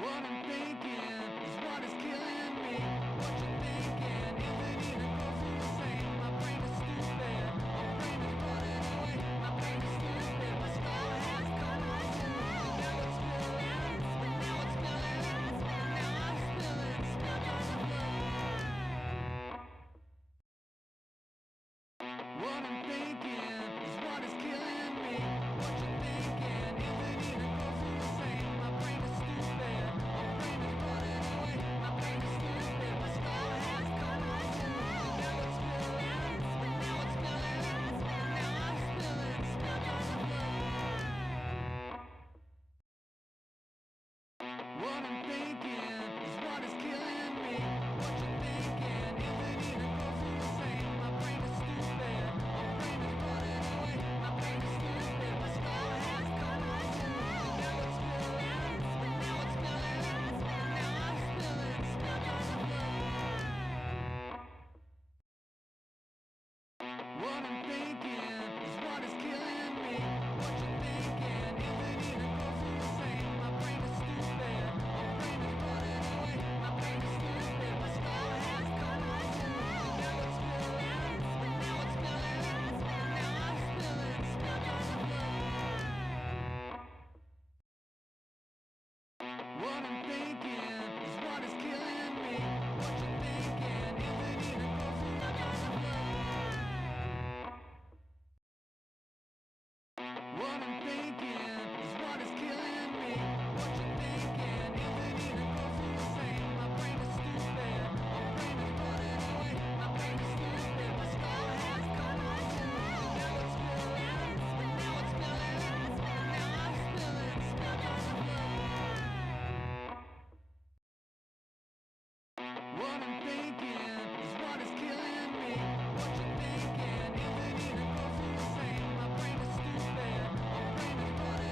What I'm thinking is what is killing me. What you thinking isn't even close to the same. My brain is stupid. My brain is running away. My brain is stupid. My skull has come undone. Now it's spilling. Now it's spilling. Now I'm spilling. Spilled on the floor. What I'm thinking is what is killing me. What you thinking isn't even close to the same. My brain is stupid. My brain is running away. My brain is stupid. My skull has come undone. Now it's spilling. Now it's spilling. Now I'm spilling. Spilled on the floor. What I'm thinking is what is killing me. What you thinking isn't even close to the same. My brain is stupid. My brain is running away. My brain is stupid. My skull has come undone. Now it's spilling. Now it's spilling. Now I'm spilling. Spilled on the floor. What I'm thinking is what is killing me. What you thinking isn't even close to the same. My brain is stupid. My brain is running away. My brain is stupid. My skull has come undone. Now it's spilling. Now it's spilling. Now I'm spilling. Spilled on the floor. What I'm thinking is what is killing me. What you thinking isn't even close to the floor. What I'm thinking is what is killing me. What you thinking isn't even close to the same. My brain is stupid. My brain is running away. My brain is stupid. My skull has come undone. Now it's spilling. Now it's spilling. Now I'm spilling. Spilled on the floor. What I'm thinking is what is killing me. What you thinking isn't even close to the same.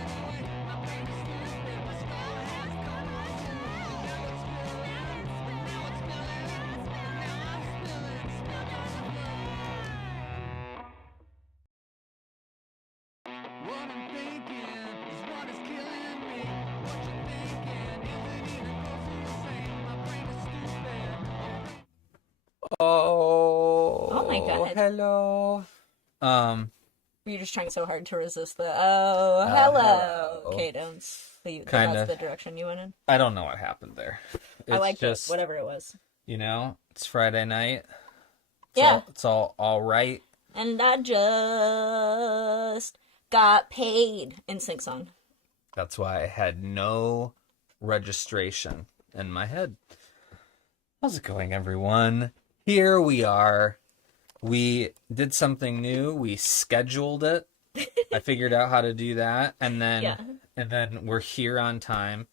My brain is stupid. My brain is running away. My brain is stupid. My skull has come undone. Now it's spilling. Now it's spilling. Now I'm spilling. Spilled on the floor. What I'm thinking is what is killing me. What you thinking isn't even close to the same. My brain is stupid. Oh my Oh, God. hello. Um, Were you just trying so hard to resist the hello. cadence? That's Kinda. the direction you went in? I don't know what happened there. I It's liked just, it, whatever it was. it's Friday night. Yeah. It's all right. And I just got paid in Sync Song. That's why I had no registration in my head. How's it going, everyone? Here we are. We did something new. We scheduled it. I figured out how to do that, and then we're here on time.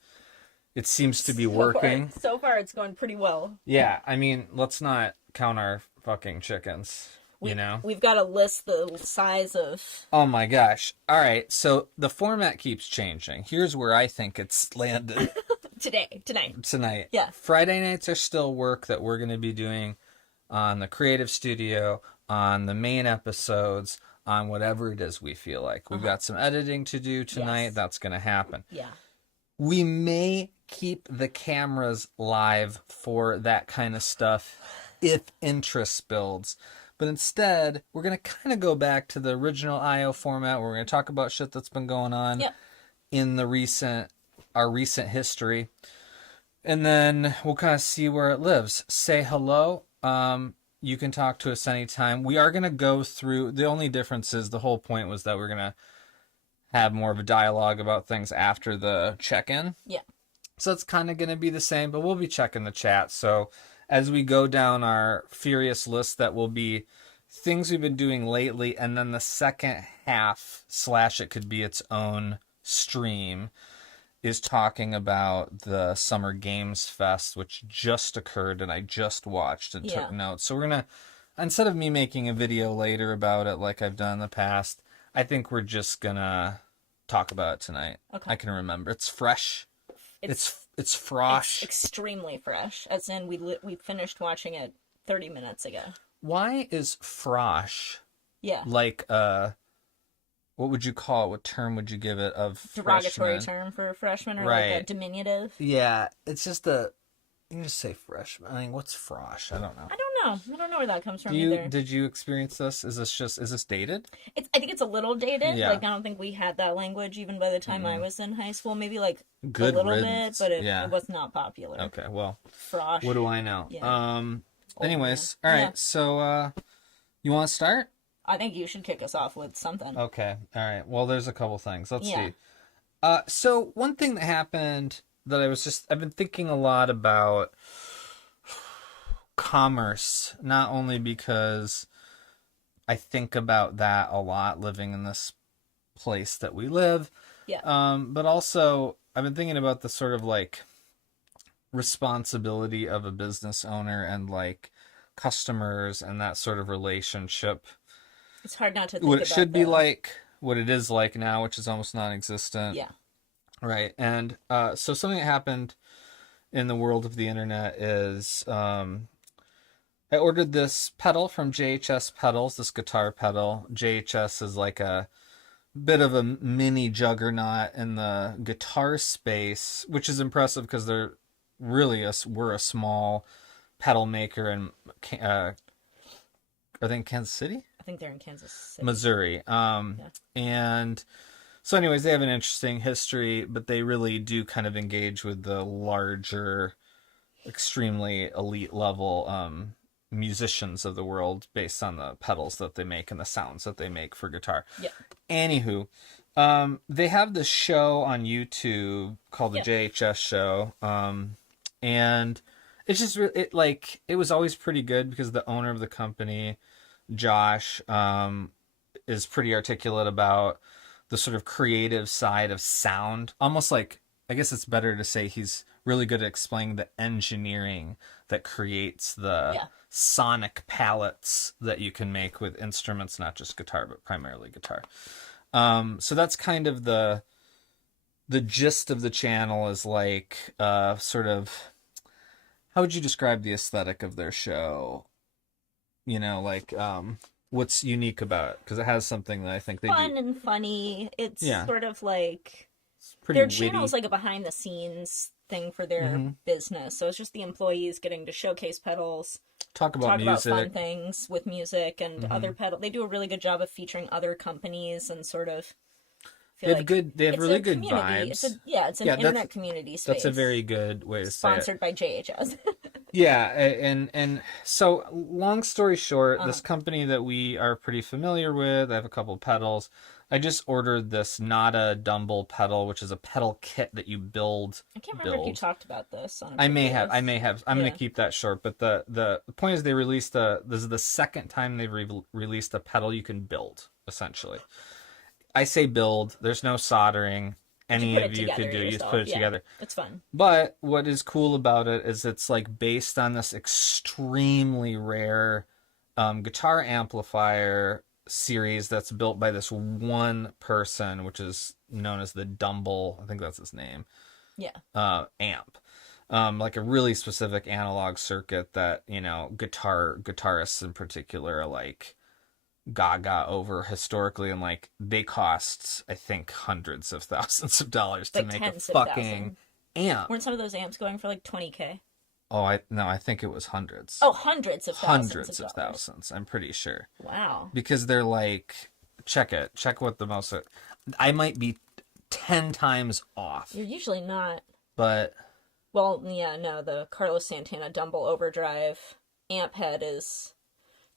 It seems to be working. So far, it's going pretty well. Yeah, I mean, let's not count our fucking chickens. We've got to list the size of. Oh my gosh. All right, so the format keeps changing. Here's where I think it's landed. Tonight. Yeah. Friday nights are still work that we're going to be doing on the creative studio, on the main episodes, on whatever it is we feel like. We've got some editing to do tonight. Yes. That's going to happen. Yeah. We may keep the cameras live for that kind of stuff if interest builds. But instead, we're going to kind of go back to the original IO format where we're going to talk about shit that's been going on in our recent history. And then we'll kind of see where it lives. Say hello. You can talk to us anytime. We are going to go through. The only difference is the whole point was that we're going to have more of a dialogue about things after the check-in. Yeah. So it's kind of going to be the same, but we'll be checking the chat. So as we go down our furious list, that will be things we've been doing lately, and then the second half / it could be its own stream is talking about the Summer Games Fest, which just occurred and I just watched and took notes. So we're going to, instead of me making a video later about it like I've done in the past, I think we're just going to talk about it tonight. Okay. I can remember. It's fresh. It's fresh. It's extremely fresh. As in, we finished watching it 30 minutes ago. Why is fresh Yeah. like what would you call it? What term would you give it of Derogatory freshman? term for freshman, or like a Right. diminutive. Yeah, it's just a. You can just say freshman. I mean, what's frosh? I don't know. I don't know. I don't know where that comes Do from you either. did you experience this? Is this dated? I think it's a little dated. Yeah. Like I don't think we had that language even by the time I Mm-mm. was in high school. Maybe like a Good little bit, riddance. but Yeah. it was not popular. Okay. Well, Frosh. what do I know? Yeah. Old Anyways, man. all Yeah. right. So, you want to start? I think you should kick us off with something. Okay. All right. Well, there's a couple things. Let's Yeah. see. So one thing that happened that I've been thinking a lot about commerce, not only because I think about that a lot living in this place that we live, Yeah. but also I've been thinking about the sort of like responsibility of a business owner and like customers and that sort of relationship. It's hard not to think What it about should be the... like, what it is like now, which is almost non-existent. Yeah. Right. And so something that happened in the world of the internet is I ordered this pedal from JHS Pedals, this guitar pedal. JHS is like a bit of a mini juggernaut in the guitar space, which is impressive because they're really we're a small pedal maker in I think Kansas City, I think they're in Kansas City. Missouri. Yeah. And so anyways, they have an interesting history, but they really do kind of engage with the larger, extremely elite level musicians of the world based on the pedals that they make and the sounds that they make for guitar. Yeah. Anywho, they have this show on YouTube called the JHS Show, and it's just it was always pretty good because the owner of the company, Josh, is pretty articulate about the sort of creative side of sound. Almost like, I guess it's better to say he's really good at explaining the engineering that creates the sonic palettes that you can make with instruments, not just guitar, but primarily guitar. So that's kind of the gist of the channel is like sort of, how would you describe the aesthetic of their show? You know, like what's unique about it? Because it has something that I think they Fun do. and funny. It's Yeah. sort of like It's pretty their witty. channel's like a behind the scenes thing for their business. So it's just the employees getting to showcase pedals, Talk about talk music. about fun things with music and other pedal. They do a really good job of featuring other companies and sort of feel They have like good. They have it's really a good community. vibes. It's an internet community space. That's a very good way to say it. Sponsored by JHS. Yeah, and so long story short, this company that we are pretty familiar with, I have a couple pedals. I just ordered this Nada Dumble pedal, which is a pedal kit that you build. I can't remember if you talked about this on a I may previous- have. I'm going to keep that short, but the point is they released this is the second time they've released a pedal you can build, essentially. I say build, there's no soldering. Any of you could do. You just put it together. It's fun. But what is cool about it is it's like based on this extremely rare guitar amplifier series that's built by this one person, which is known as the Dumble. I think that's his name. Yeah. Amp. Like a really specific analog circuit that, you know, guitarists in particular are like gaga over historically, and like they cost, I think, hundreds of thousands of dollars to Like make a tens of fucking thousands. amp. Weren't some of those amps going for like 20K? Oh, I think it was hundreds. Oh, hundreds of thousands. Hundreds of thousands, I'm pretty sure. Wow. Because they're like, check what the most, I might be 10 times off, You're usually not. but Well, yeah, no, the Carlos Santana Dumble Overdrive amp head is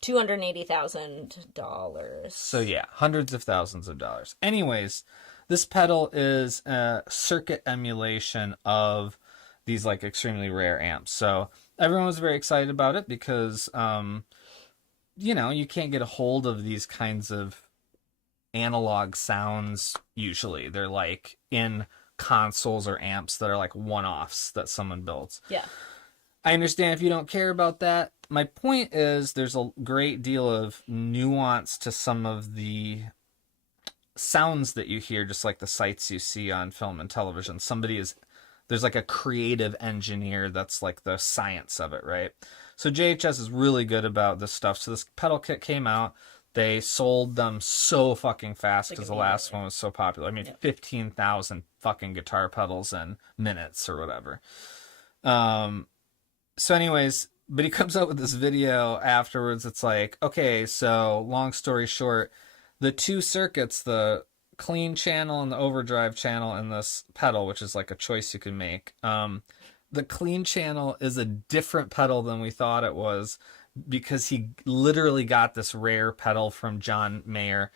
$280,000. so yeah, hundreds of thousands of dollars. Anyways, this pedal is a circuit emulation of these like extremely rare amps. So everyone was very excited about it because, you know, you can't get a hold of these kinds of analog sounds usually. They're like in consoles or amps that are like one-offs that someone builds. Yeah. I understand if you don't care about that. My point is there's a great deal of nuance to some of the sounds that you hear, just like the sights you see on film and television. There's like a creative engineer that's like the science of it, right? So JHS is really good about this stuff. So this pedal kit came out. They sold them so fucking fast Like because the last immediately. one was so popular. I mean, Yep. 15,000 fucking guitar pedals in minutes or whatever. Um, so anyways, but he comes out with this video afterwards. It's like, okay, so long story short, the two circuits, the clean channel and the overdrive channel in this pedal, which is like a choice you can make. The clean channel is a different pedal than we thought it was because he literally got this rare pedal from John Mayer,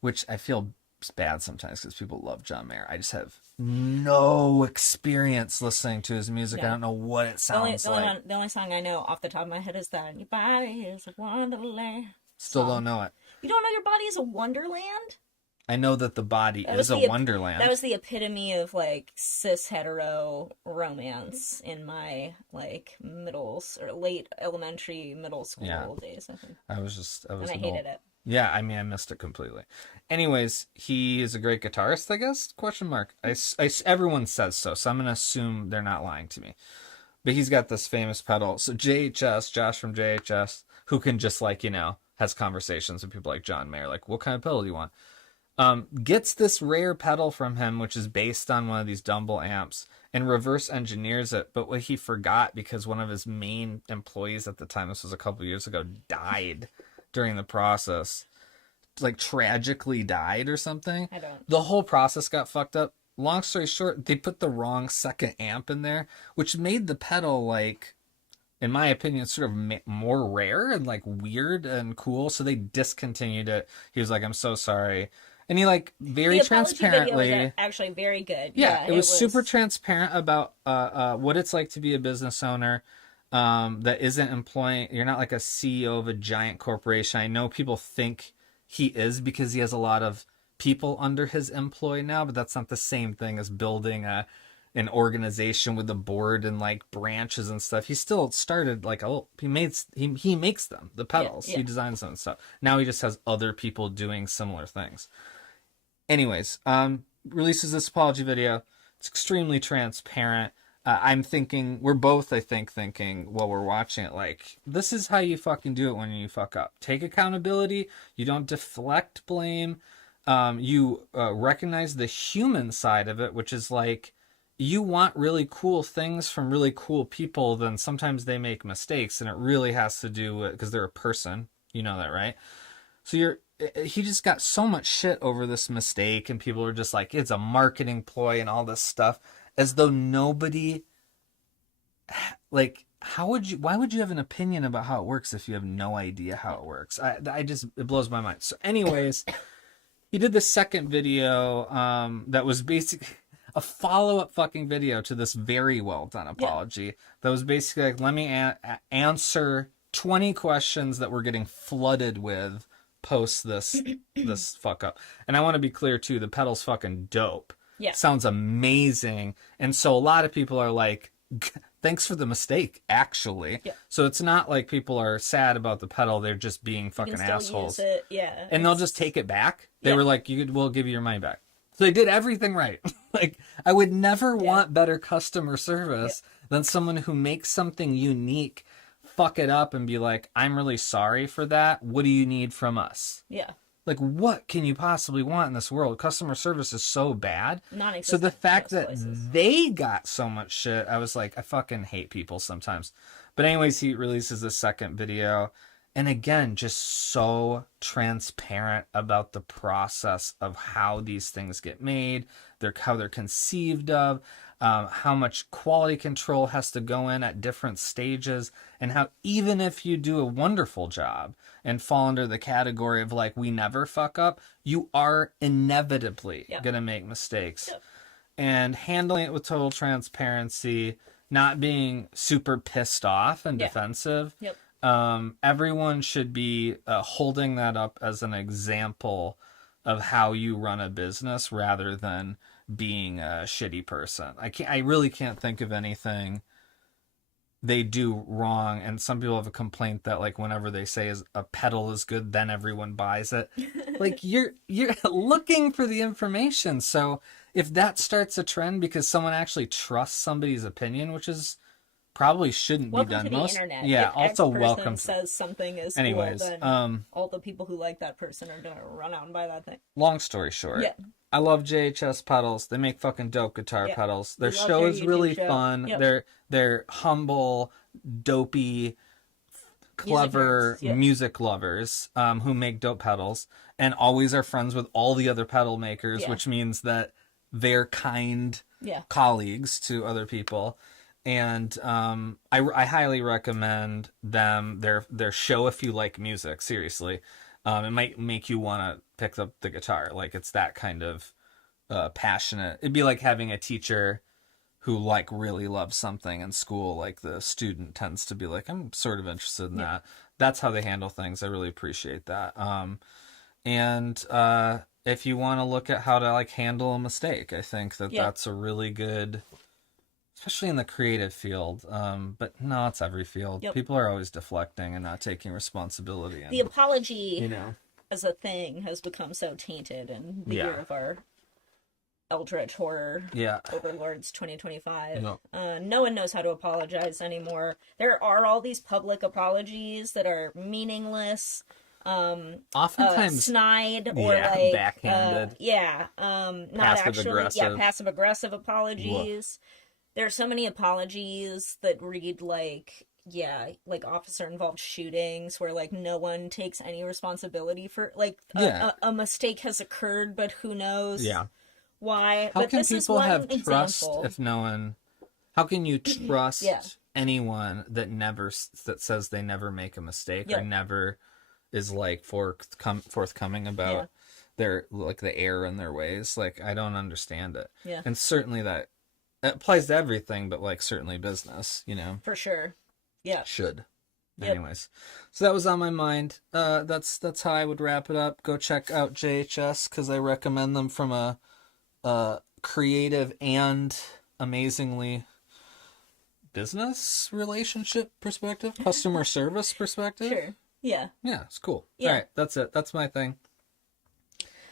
which I feel bad sometimes because people love John Mayer. I just have no experience listening to his music. I Yeah. don't know what it sounds like. The only song I know off the top of my head is that "Your body is a wonderland" Still song. don't know it. You don't know "Your body is a wonderland"? I know that the body That is was a the wonderland. that was the epitome of like cis hetero romance in my like middles or late elementary middle school Yeah. days, I think. I And was I an hated it. Yeah, I mean, I missed it completely. Anyways, he is a great guitarist, I guess? Question mark. Everyone says so, so I'm going to assume they're not lying to me. But he's got this famous pedal. So JHS, Josh from JHS, who can just like, has conversations with people like John Mayer, like, what kind of pedal do you want? Gets this rare pedal from him, which is based on one of these Dumble amps, and reverse engineers it. But what he forgot, because one of his main employees at the time, this was a couple years ago, died during the process, like tragically died or something. I don't. The whole process got fucked up. Long story short, they put the wrong second amp in there, which made the pedal, like, in my opinion, sort of more rare and like weird and cool. So they discontinued it. He was like, "I'm so sorry," and he like very The apology video transparently. was actually very good. Yeah, it was super transparent about what it's like to be a business owner that isn't employing. You're not like a CEO of a giant corporation. I know people think he is because he has a lot of people under his employ now, but that's not the same thing as building an organization with a board and like branches and stuff. He still started like he makes them, the pedals. Yeah. He designs them and stuff. Now he just has other people doing similar things. Anyways, releases this apology video. It's extremely transparent. I'm thinking, we're both, I think, thinking while we're watching it, like, this is how you fucking do it when you fuck up. Take accountability. You don't deflect blame. You recognize the human side of it, which is like, you want really cool things from really cool people, then sometimes they make mistakes, and it really has to do with, because they're a person. You know that, right? So he just got so much shit over this mistake, and people are just like, it's a marketing ploy and all this stuff, as though nobody, like, why would you have an opinion about how it works if you have no idea how it works? It blows my mind. So anyways, he did the second video that was basically a follow-up fucking video to this very well done apology. That was basically like, let me answer 20 questions that we're getting flooded with post this fuck up. And I want to be clear too, the pedal's fucking dope. Yeah. Sounds amazing. And so a lot of people are like, thanks for the mistake, actually. Yeah. So it's not like people are sad about the pedal, they're just being fucking assholes. Use it. Yeah. And they'll just take it back. They were like, we'll give you your money back. So they did everything right. Like, I would never want better customer service than someone who makes something unique, fuck it up and be like, I'm really sorry for that. What do you need from us? Yeah. Like, what can you possibly want in this world? Customer service is so bad. So the fact that they got so much shit, I was like, I fucking hate people sometimes. But anyways, he releases the second video. And again, just so transparent about the process of how these things get made, how they're conceived of, how much quality control has to go in at different stages, and how even if you do a wonderful job and fall under the category of like, we never fuck up, you are inevitably going to make mistakes. Yep. And handling it with total transparency, not being super pissed off and defensive. Yep. Everyone should be holding that up as an example of how you run a business rather than being a shitty person. I really can't think of anything they do wrong. And some people have a complaint that like whenever they say a pedal is good, then everyone buys it. Like you're looking for the information. So if that starts a trend because someone actually trusts somebody's opinion, which is probably shouldn't be Welcome done. to the Most, internet. yeah. If Also, X person welcome. says something is Anyways, cool, then all the people who like that person are gonna run out and buy that thing. long story short, Yeah. I love JHS pedals. They make fucking dope guitar Yeah. pedals. We Their love show their is YouTube really show. fun. Yep. They're humble, dopey, clever Yep. music lovers who make dope pedals and always are friends with all the other pedal makers, Yeah. which means that they're kind Yeah. colleagues to other people. And I highly recommend them their show if you like music. Seriously, it might make you want to pick up the guitar. Like it's that kind of passionate. It'd be like having a teacher who like really loves something in school. Like the student tends to be like, I'm sort of interested in that. That's how they handle things. I really appreciate that. And if you want to look at how to like handle a mistake, I think that that's a really good, especially in the creative field. But no, it's every field. Yep. People are always deflecting and not taking responsibility. And, The apology, you know, as a thing, has become so tainted in the Yeah. year of our eldritch horror yeah, overlords 2025. Yeah. No one knows how to apologize anymore. There are all these public apologies that are meaningless, oftentimes snide, or yeah, like backhanded. not Passive actually aggressive. passive aggressive apologies. There are so many apologies that read like officer involved shootings where like no one takes any responsibility for like a mistake has occurred, but who knows why. How but can this is people one have example. trust if no one? How can you trust Yeah. anyone that that says they never make a mistake or never is like forthcoming about their like the error in their ways? Like I don't understand it. Yeah. And certainly that applies to everything, but like certainly business, you know. For sure. Yeah. Should. Yep. Anyways, so that was on my mind. That's how I would wrap it up. Go check out JHS because I recommend them from a creative and amazingly business relationship perspective, customer service perspective. Sure. Yeah. Yeah, it's cool. Yeah. All right, that's it. That's my thing.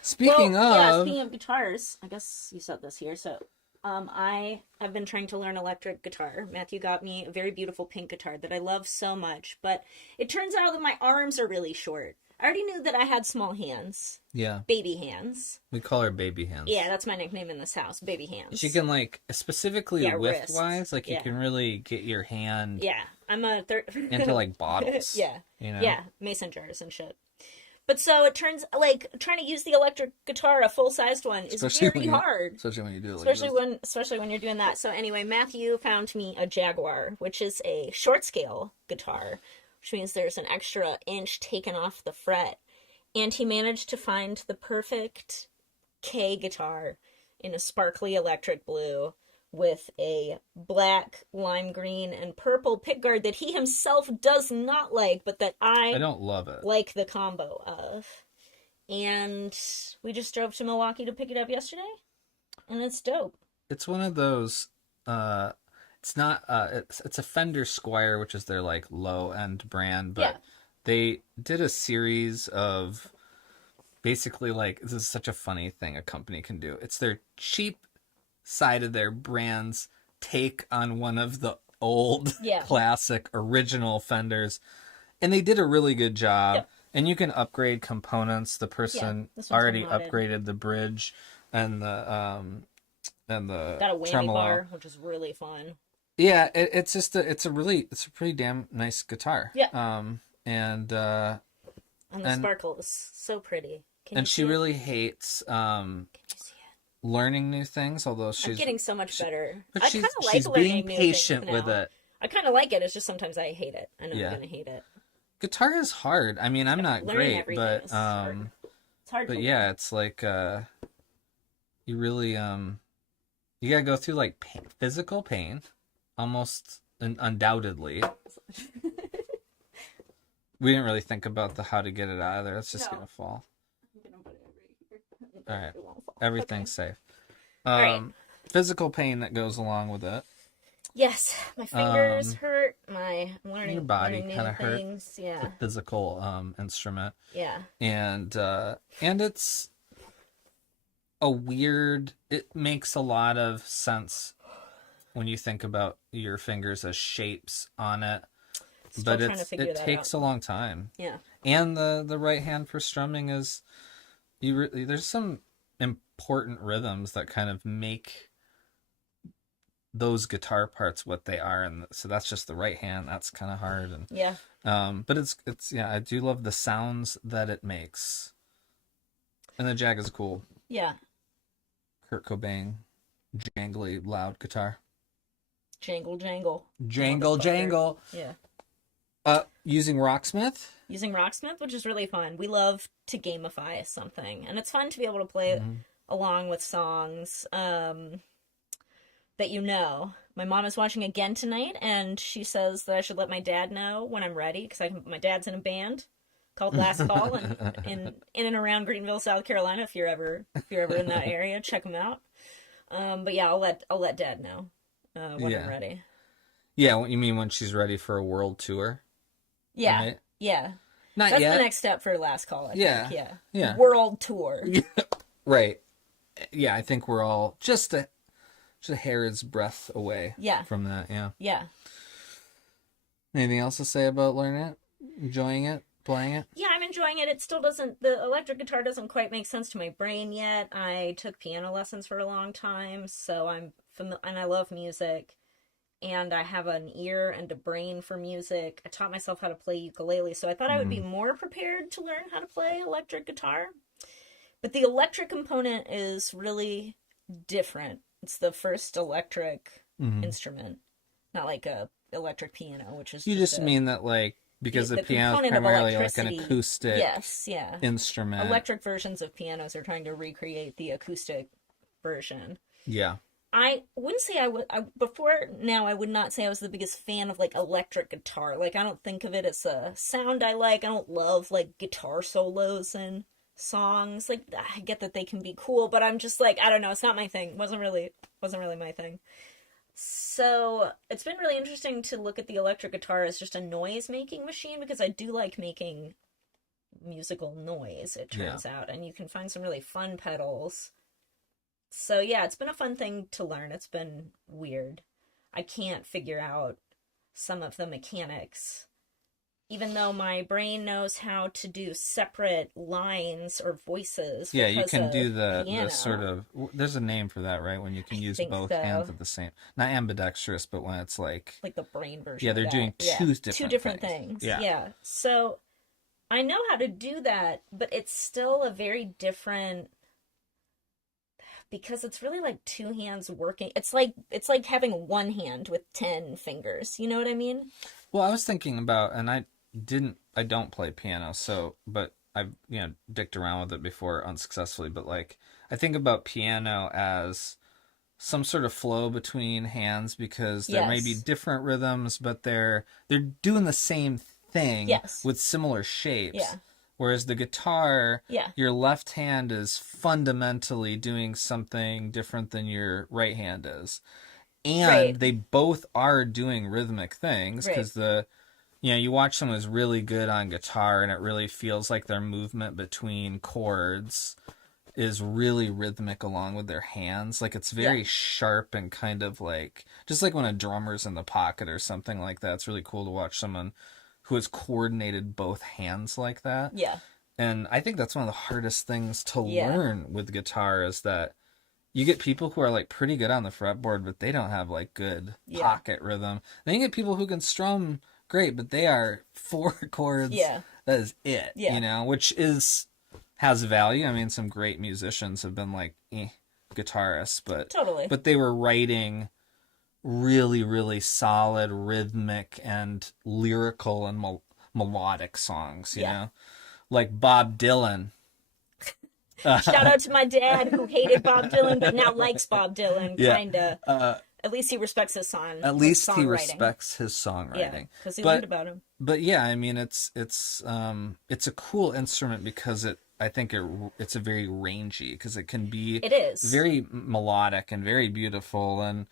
Speaking of guitars, I guess you said this here. So, I have been trying to learn electric guitar. Matthew got me a very beautiful pink guitar that I love so much, but it turns out that my arms are really short. I already knew that I had small hands. Yeah. Baby hands. We call her baby hands. Yeah, that's my nickname in this house. Baby hands. She can like specifically width wrist. wise, like you can really get your hand I'm a into like bottles. Yeah. You know? Yeah, mason jars and shit. But so it turns like trying to use the electric guitar, a full-sized one, is very hard. Especially when you do it Especially when you're doing that. So anyway, Matthew found me a Jaguar, which is a short scale guitar, which means there's an extra inch taken off the fret. And he managed to find the perfect K guitar in a sparkly electric blue with a black, lime green, and purple pickguard that he himself does not like, but that I don't love it. Like the combo of. And we just drove to Milwaukee to pick it up yesterday, and it's dope. It's one of those it's not it's a Fender Squire, which is their like low end brand, but they did a series of basically like, this is such a funny thing a company can do. It's their cheap side of their brand's take on one of the old classic original Fenders, and they did a really good job. And you can upgrade components. The person already upgraded the bridge and the got a whammy tremolo bar, which is really fun. Yeah, it's just it's a pretty damn nice guitar. And the sparkle is so pretty. And she really hates Can you see it? learning new things, although I'm getting so much better. But I kind of like she's learning being new patient things with now. it. I kind of like it. It's just sometimes I hate it. I know I'm gonna hate it. Guitar is hard. I mean, I'm not Learning great, but is hard. It's hard. but yeah, it's like you really you gotta go through like physical pain, almost undoubtedly. We didn't really think about how to get it out of there. It's just gonna fall. I'm gonna put it right here. All right, It won't fall. everything's safe. right. Physical pain that goes along with it. Yes, my fingers hurt. I'm learning. Your body learning new kind of hurt. things. Yeah. The physical instrument. Yeah. And it's a weird. It makes a lot of sense when you think about your fingers as shapes on it. Still But trying to figure it that takes out. a long time. Yeah. And the right hand for strumming is there's some important rhythms that kind of make those guitar parts what they are, and so that's just the right hand. That's kind of hard, and Yeah. but it's yeah, I do love the sounds that it makes, and the Jag is cool. Yeah. Kurt Cobain, jangly loud guitar, Jangle, jangle. jangle Motherfucker. jangle. Yeah. Using Rocksmith. Using Rocksmith, which is really fun. We love to gamify something, and it's fun to be able to play it along with songs that you know. My mom is watching again tonight, and she says that I should let my dad know when I'm ready, because my dad's in a band called Last Call, and in and around Greenville, South Carolina. If you're ever in that area, check them out. But yeah, I'll let Dad know when I'm ready. Yeah, what you mean when she's ready for a world tour? Yeah, right? yeah. Not That's yet. the next step for Last Call. I think. Yeah. World tour. Right. Yeah, I think we're all just a hair's breadth away. From that. Yeah. Yeah. Anything else to say about learning it, enjoying it, playing it? Yeah, I'm enjoying it. It still doesn't. The electric guitar doesn't quite make sense to my brain yet. I took piano lessons for a long time, so I'm familiar, and I love music. And I have an ear and a brain for music. I taught myself how to play ukulele, so I thought I would be more prepared to learn how to play electric guitar. But the electric component is really different. It's the first electric instrument, not like a electric piano, which is you just mean that like because the piano is primarily like an acoustic instrument. Electric versions of pianos are trying to recreate the acoustic version. Yeah. I wouldn't say before now I would not say I was the biggest fan of like electric guitar. Like I don't think of it as a sound I like. I don't love like guitar solos and songs. Like I get that they can be cool, but I'm just like, I don't know, it's not my thing. Wasn't really my thing. So it's been really interesting to look at the electric guitar as just a noise making machine, because I do like making musical noise, it turns out, and you can find some really fun pedals. So yeah, it's been a fun thing to learn. It's been weird. I can't figure out some of the mechanics, even though my brain knows how to do separate lines or voices. Yeah, you can do the sort of, there's a name for that, right? When you can use both hands at the same, not ambidextrous, but when it's like the brain version. Yeah, they're doing two different things. Yeah. So I know how to do that, but it's still a very different, because it's really like two hands working. It's like having one hand with 10 fingers. You know what I mean? Well, I was thinking about, and I don't play piano, so, but I've, dicked around with it before unsuccessfully, but like, I think about piano as some sort of flow between hands, because there may be different rhythms, but they're doing the same thing with similar shapes. Yeah. Whereas the guitar, your left hand is fundamentally doing something different than your right hand is. And they both are doing rhythmic things, because you watch someone who's really good on guitar and it really feels like their movement between chords is really rhythmic along with their hands. Like it's very sharp and kind of like, just like when a drummer's in the pocket or something like that. It's really cool to watch someone who has coordinated both hands like that. Yeah. And I think that's one of the hardest things to learn with guitar, is that you get people who are like pretty good on the fretboard, but they don't have like good pocket rhythm. Then you get people who can strum great, but they are 4 chords. Yeah. That is it, which has value. I mean, some great musicians have been like guitarists, but they were writing really, really solid, rhythmic, and lyrical and melodic songs, you know? Like Bob Dylan. Shout out to my dad, who hated Bob Dylan, but now likes Bob Dylan, kinda. At least he respects his song. At least he respects his songwriting. Yeah, because he learned about him. But yeah, I mean, it's a cool instrument, because I think it's a very rangy, because it can be It is very melodic and very beautiful, and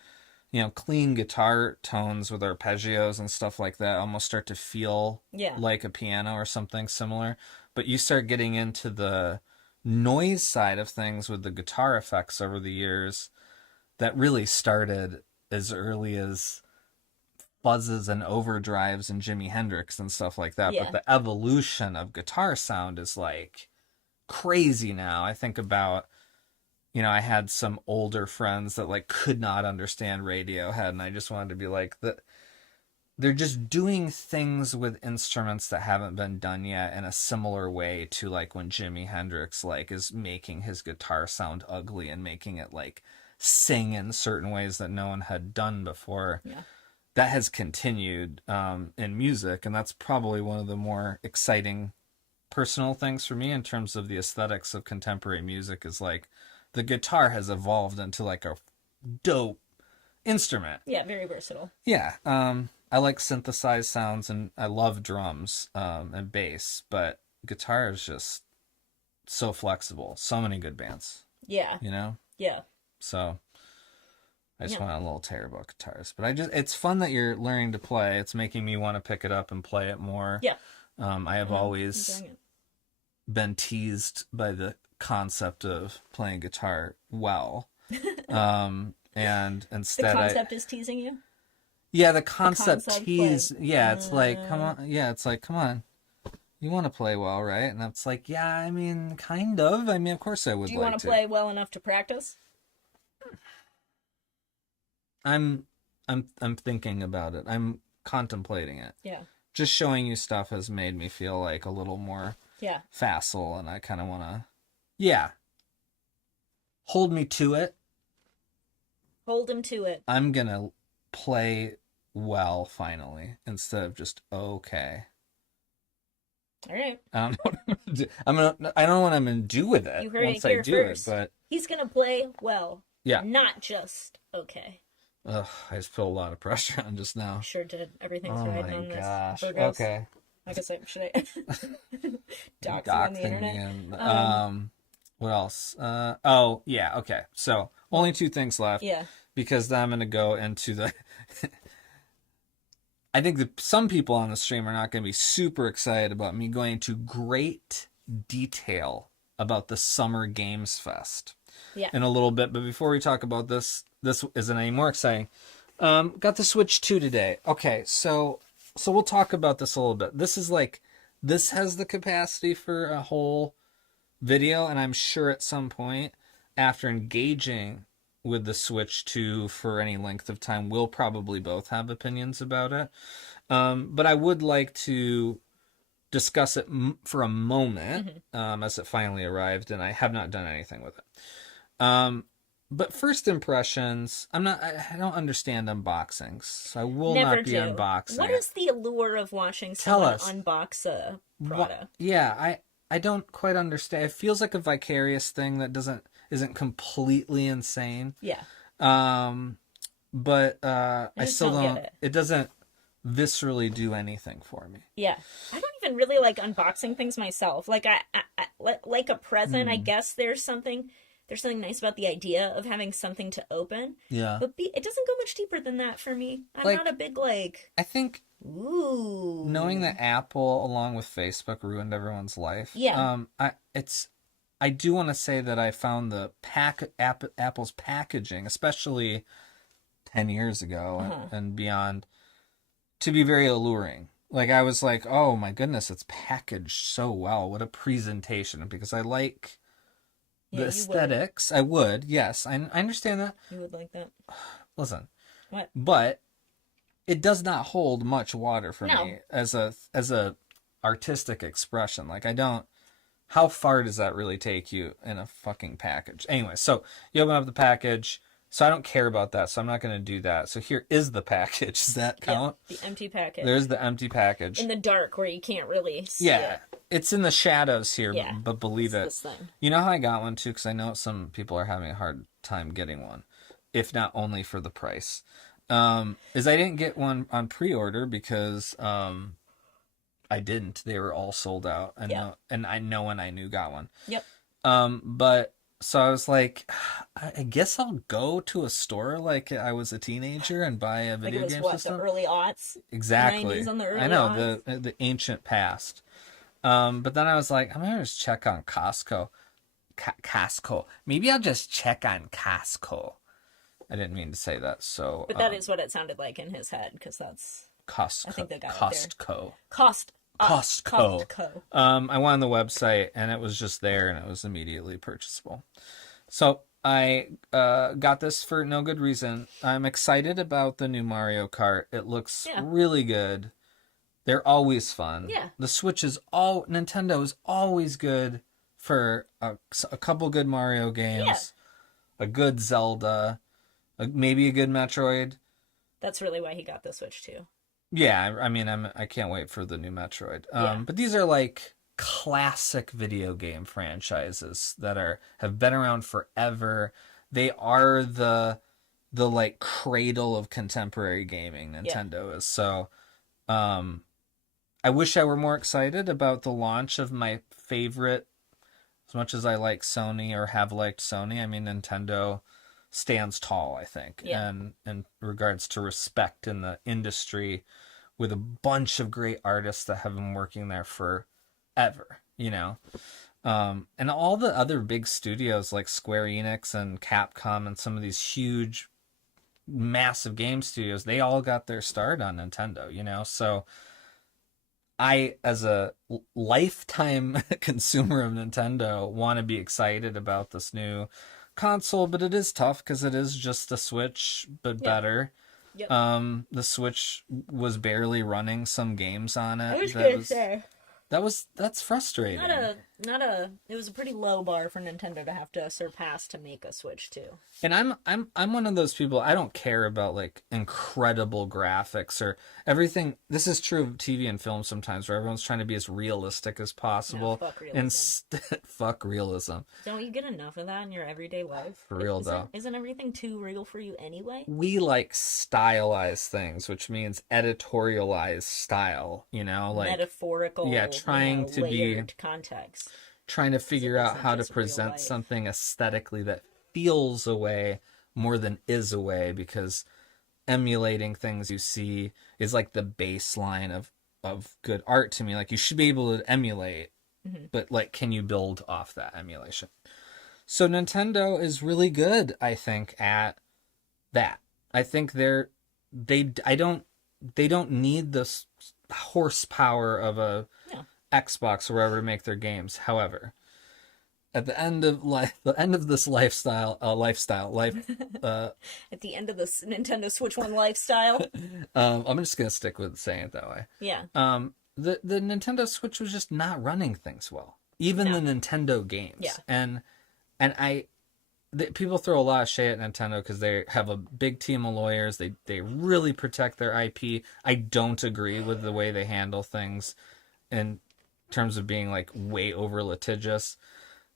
clean guitar tones with arpeggios and stuff like that almost start to feel like a piano or something similar. But you start getting into the noise side of things with the guitar effects over the years that really started as early as fuzzes and overdrives and Jimi Hendrix and stuff like that. Yeah. But the evolution of guitar sound is like crazy now. I think about, you know, I had some older friends that like could not understand Radiohead, and I just wanted to be like, they're just doing things with instruments that haven't been done yet in a similar way to like when Jimi Hendrix like is making his guitar sound ugly and making it like sing in certain ways that no one had done before. Yeah. That has continued in music, and that's probably one of the more exciting personal things for me in terms of the aesthetics of contemporary music, is like the guitar has evolved into like a dope instrument. Yeah, very versatile. Yeah. I like synthesized sounds, and I love drums and bass, but guitar is just so flexible. So many good bands. Yeah. You know? Yeah. So I just Yeah. went on a little tear about guitars. But it's fun that you're learning to play. It's making me want to pick it up and play it more. Yeah. I have always Enjoying it. been teased by the concept of playing guitar well. And The instead concept is teasing you? yeah, the concept concept tease. play. Yeah, it's like, come on. Yeah, it's like, come on. You want to play well, right? And it's like, yeah, I mean, kind of. I mean, of course I would Do you like want to to. play well enough to practice? I'm thinking about it. I'm contemplating it. Yeah. Just showing you stuff has made me feel like a little more Yeah. facile, and I kind of want to, yeah, hold me to it. Hold him to it. I'm gonna play well finally instead of just okay. All right. I don't know what I'm gonna do. I don't know what I'm gonna do with it You heard it once here I do first. it, but He's going to play well. yeah. Not just okay. Ugh, I just feel a lot of pressure on just now. Sure did. Everything's Oh riding my on this. gosh. Virgos. Okay. I guess should I dox you on the Doxing internet? me. What else? Oh yeah, okay. So only two things left. Yeah. Because then I'm gonna go into the I think that some people on the stream are not going to be super excited about me going into great detail about the Summer Games Fest in a little bit. But before we talk about this isn't any more exciting. Got the Switch 2 today. Okay, so we'll talk about this a little bit. This has the capacity for a whole video, and I'm sure at some point after engaging with the Switch 2 for any length of time, we'll probably both have opinions about it. But I would like to discuss it for a moment as it finally arrived, and I have not done anything with it. But first impressions, I don't understand unboxings, so I will Never not be do. unboxing. What is the allure of watching Tell someone us. unbox a product? Yeah, I don't quite understand. It feels like a vicarious thing that isn't completely insane. Yeah. But I just still don't don't. get it. It doesn't viscerally do anything for me. Yeah. I don't even really like unboxing things myself. Like I like a present, I guess there's something nice about the idea of having something to open. Yeah. But it doesn't go much deeper than that for me. I'm Like- not a big like, I think ooh. knowing that Apple, along with Facebook, ruined everyone's life. Yeah. I do want to say that I found the Apple's packaging, especially 10 years ago and beyond, to be very alluring. Like, I was like, oh my goodness, it's packaged so well. What a presentation. Because I like Yeah, the you aesthetics. I would, yes. I understand that. You would like that. Listen. What? But it does not hold much water for No. me as a artistic expression. Like, I don't. How far does that really take you in a fucking package? Anyway, so you open up the package. So I don't care about that. So I'm not going to do that. So here is the package. Does that count? Yeah, the empty package. There's the empty package. in the dark where you can't really see Yeah. it. It's in the shadows here, Yeah. but believe it. This thing. You know how I got one too? Because I know some people are having a hard time getting one, if not only for the price. Is I didn't get one on pre-order because I didn't. They were all sold out. I know, and no one I knew got one. Yep. But so I was like, I guess I'll go to a store like I was a teenager and buy a Like video it was game what, system. the early aughts? Exactly. 90s on the early I know aughts? the ancient past. But then I was like, I'm gonna just check on Costco. Costco. Maybe I'll just check on Costco. I didn't mean to say that. So, But that is what it sounded like in his head, because that's Costco. I think they got it Costco. Cost Costco. Costco. I went on the website and it was just there and it was immediately purchasable. So I got this for no good reason. I'm excited about the new Mario Kart. It looks really good. They're always fun. Yeah. The Switch Nintendo is always good for a couple good Mario games, a good Zelda, maybe a good Metroid. That's really why he got the Switch too. Yeah, I mean, I can't wait for the new Metroid. But these are like classic video game franchises that have been around forever. They are the like cradle of contemporary gaming. Nintendo is. So, I wish I were more excited about the launch of my favorite. As much as I like Sony or have liked Sony, I mean, Nintendo stands tall, I think, and in regards to respect in the industry, with a bunch of great artists that have been working there forever, you know. And all the other big studios like Square Enix and Capcom and some of these huge, massive game studios, they all got their start on Nintendo, you know. So I, as a lifetime consumer of Nintendo, want to be excited about this new console, but it is tough because it is just a Switch, but better. Yep. The Switch was barely running some games on it. I was gonna say that's frustrating. It was a pretty low bar for Nintendo to have to surpass to make a Switch too. And I'm one of those people, I don't care about like incredible graphics or everything. This is true of TV and film sometimes, where everyone's trying to be as realistic as possible. No, fuck realism. Fuck realism. Don't you get enough of that in your everyday life? For real though. Isn't everything too real for you anyway? We like stylized things, which means editorialized style, you know, like metaphorical, trying to be context. Trying to figure out how to present something aesthetically that feels a way more than is a way, because emulating things you see is like the baseline of good art to me. Like, you should be able to emulate, but like, can you build off that emulation? So Nintendo is really good, I think, at that. I think they don't need the horsepower of a Xbox or wherever to make their games. However, at the end of this life, at the end of this Nintendo Switch 1 lifestyle, I'm just gonna stick with saying it that way. Yeah. The Nintendo Switch was just not running things well, even the Nintendo games. Yeah. And people throw a lot of shade at Nintendo because they have a big team of lawyers. They really protect their IP. I don't agree with the way they handle things in terms of being like way over litigious,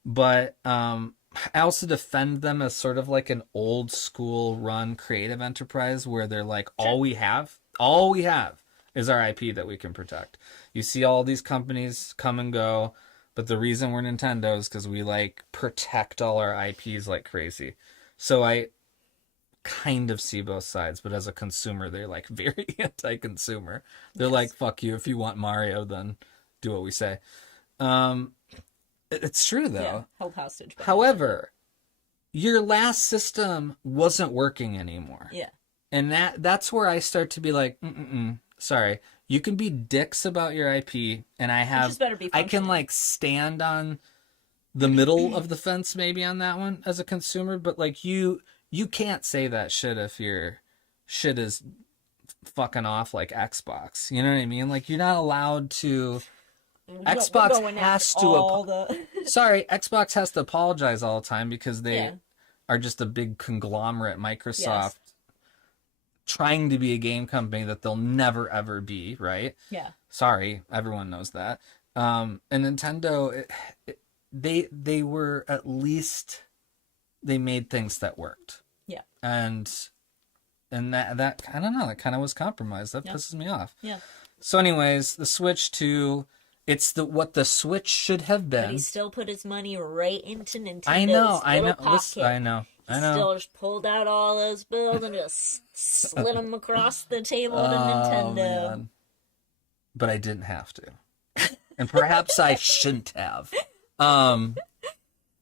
but I also defend them as sort of like an old school run creative enterprise where they're like, all we have is our IP that we can protect. You see all these companies come and go, but the reason we're Nintendo is because we like protect all our IPs like crazy. So I kind of see both sides, but as a consumer, they're like very anti-consumer. They're like, fuck you, if you want Mario, then do what we say. It's true though. Yeah, held hostage. However, your last system wasn't working anymore. Yeah. And that's where I start to be like, sorry. You can be dicks about your IP, and I can like stand on the middle of the fence maybe on that one as a consumer, but like you can't say that shit if your shit is fucking off like Xbox. You know what I mean? Like, you're not allowed to. Xbox has to. Sorry, Xbox has to apologize all the time because they are just a big conglomerate, Microsoft, trying to be a game company that they'll never ever be. Right? Yeah. Sorry, everyone knows that. And Nintendo, they were at least they made things that worked. Yeah. And that I don't know, that kind of was compromised. That pisses me off. Yeah. So anyways, the Switch 2, it's what the Switch should have been. But he still put his money right into Nintendo's I know. pocket. I know. Still just pulled out all those bills and just slid them across the table to Nintendo. Man. But I didn't have to. And perhaps I shouldn't have.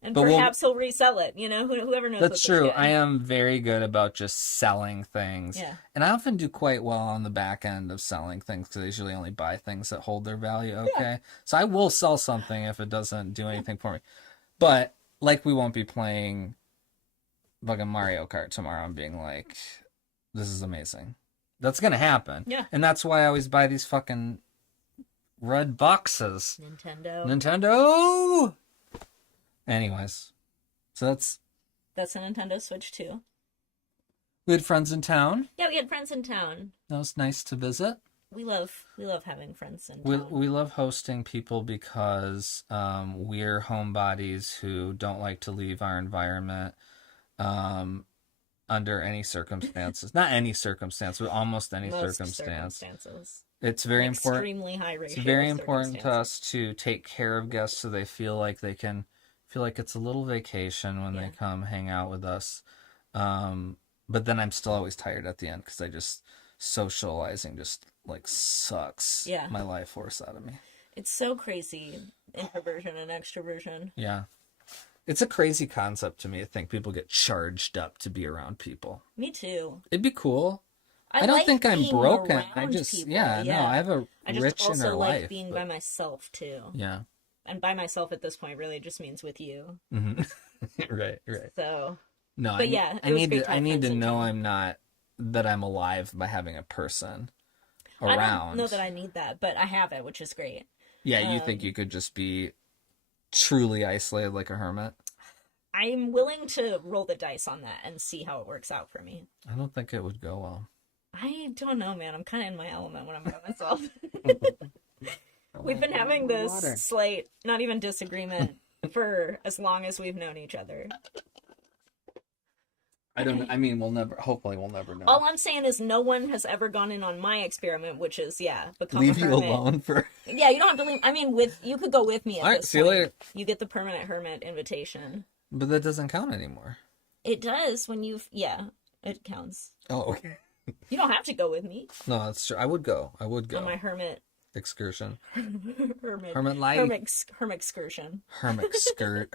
And But perhaps he'll resell it. You know, whoever knows. that's what true. they'll I get. am very good about just selling things. Yeah. And I often do quite well on the back end of selling things because I usually only buy things that hold their value okay. Yeah. So I will sell something if it doesn't do anything for me. But, like, we won't be playing fucking Mario Kart tomorrow and being like, this is amazing. That's going to happen. Yeah. And that's why I always buy these fucking red boxes. Nintendo! Anyways. So that's a Nintendo Switch too. we had friends in town. Yeah, we had friends in town. That was nice to visit. We love having friends in We town. we love hosting people because we're homebodies who don't like to leave our environment under any circumstances. Not any circumstance, but almost any Most circumstances. It's very important. Extremely high ratio. It's very important to us to take care of guests so they feel like they can feel like it's a little vacation when they come hang out with us. But then I'm still always tired at the end because I just socializing just like sucks my life force out of me. It's so crazy, introversion and extroversion. Yeah. It's a crazy concept to me. I think people get charged up to be around people. Me too. It'd be cool. I don't like think I'm being broken. I around just, people. no, I have a I just rich also inner like life. being by myself too. Yeah. And by myself at this point really just means with you. Mm-hmm. right. So. No, but I need to know I'm not, that I'm alive by having a person around. I don't know that I need that, but I have it, which is great. Yeah, you think you could just be truly isolated like a hermit? I'm willing to roll the dice on that and see how it works out for me. I don't think it would go well. I don't know, man. I'm kind of in my element when I'm by myself. We've been having this slight, not even disagreement, for as long as we've known each other. Hopefully we'll never know. All I'm saying is no one has ever gone in on my experiment, which is, become leave a you hermit. alone for... Yeah, you don't have to leave. I mean, you could go with me at All right, this see you point. later. You get the permanent hermit invitation. But that doesn't count anymore. It does when it counts. Oh, okay. You don't have to go with me. No, that's true. I would go. On my hermit excursion. hermit life. Hermit excursion. Hermit excursion.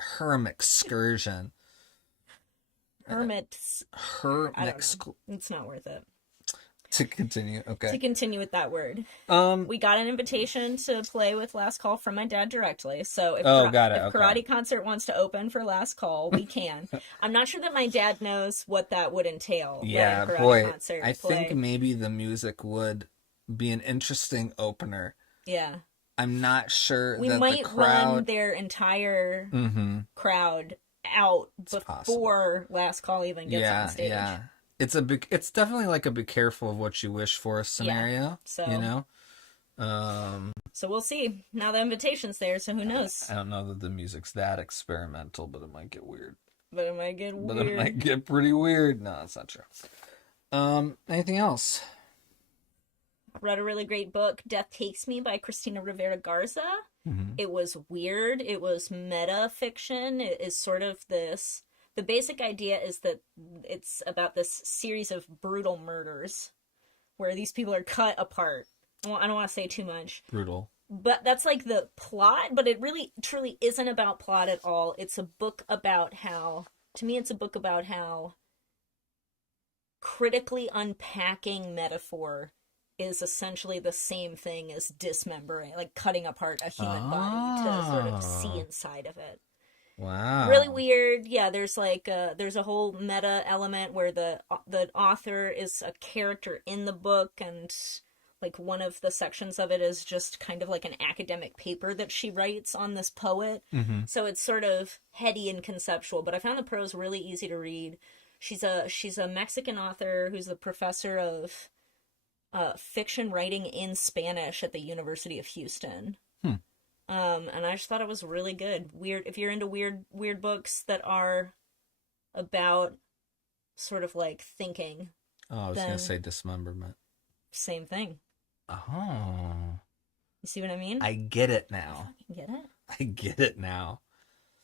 It's not worth it. To continue, okay. To continue with that word. We got an invitation to play with Last Call from my dad directly. So if Karate Concert wants to open for Last Call, we can. I'm not sure that my dad knows what that would entail. Yeah, boy. I think maybe the music would be an interesting opener. Yeah. I'm not sure we that might the crowd... run their entire crowd out before Last Call even gets on stage. Yeah. It's definitely like a be careful of what you wish for scenario. Yeah, so, you know? So we'll see. Now the invitation's there, so who knows? I don't know that the music's that experimental, but it might get weird. But it might get weird. But it might get pretty weird. No, that's not true. Anything else? Read a really great book, Death Takes Me by Cristina Rivera Garza. Mm-hmm. It was weird. It was meta fiction. It is sort of this... The basic idea is that it's about this series of brutal murders where these people are cut apart. Well, I don't want to say too much. Brutal. But that's like the plot, but it really truly isn't about plot at all. It's a book about how, to me, it's a book about how critically unpacking metaphor is essentially the same thing as dismembering, like cutting apart a human body to sort of see inside of it. Wow. Really weird. Yeah, there's like there's a whole meta element where the author is a character in the book, and like one of the sections of it is just kind of like an academic paper that she writes on this poet. Mm-hmm. So it's sort of heady and conceptual, but I found the prose really easy to read. She's a Mexican author who's the professor of fiction writing in Spanish at the University of Houston. And I just thought it was really good. Weird. If you're into weird books that are about sort of like thinking. Oh, I was going to say dismemberment. Same thing. Oh. You see what I mean? I get it now. I get it? I get it now.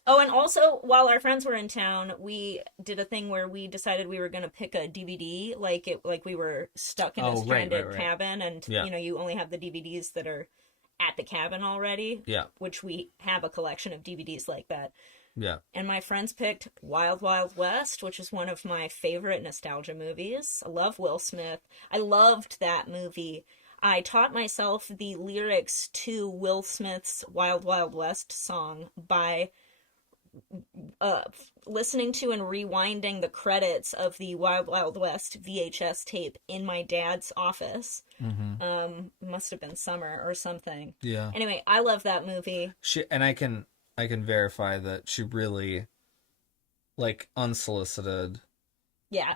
Oh, and also, while our friends were in town, we did a thing where we decided we were going to pick a DVD, like we were stuck in a stranded cabin, and you only have the DVDs that are at the cabin already. Yeah. Which we have a collection of DVDs like that. Yeah. And my friends picked Wild Wild West, which is one of my favorite nostalgia movies. I love Will Smith. I loved that movie. I taught myself the lyrics to Will Smith's Wild Wild West song by uh, listening to and rewinding the credits of the Wild Wild West VHS tape in my dad's office. Must have been summer or something. Yeah. Anyway, I love that movie. I can verify that she really, like, unsolicited, Yeah.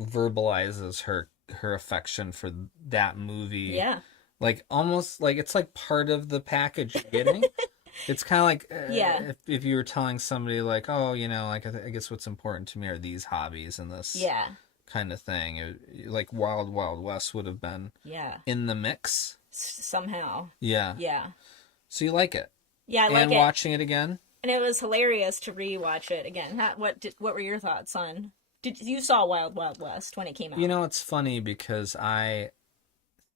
verbalizes her affection for that movie. Yeah. Like, almost like it's like part of the package you're getting. It's kind of like Yeah. if you were telling somebody, like, oh, like, I guess what's important to me are these hobbies and this Yeah. kind of thing. Like Wild Wild West would have been in the mix. Somehow. Yeah. Yeah. So you like it. Yeah, I like and it. watching it again. And it was hilarious to rewatch it again. What were your thoughts on? Did you saw Wild Wild West when it came out? It's funny because I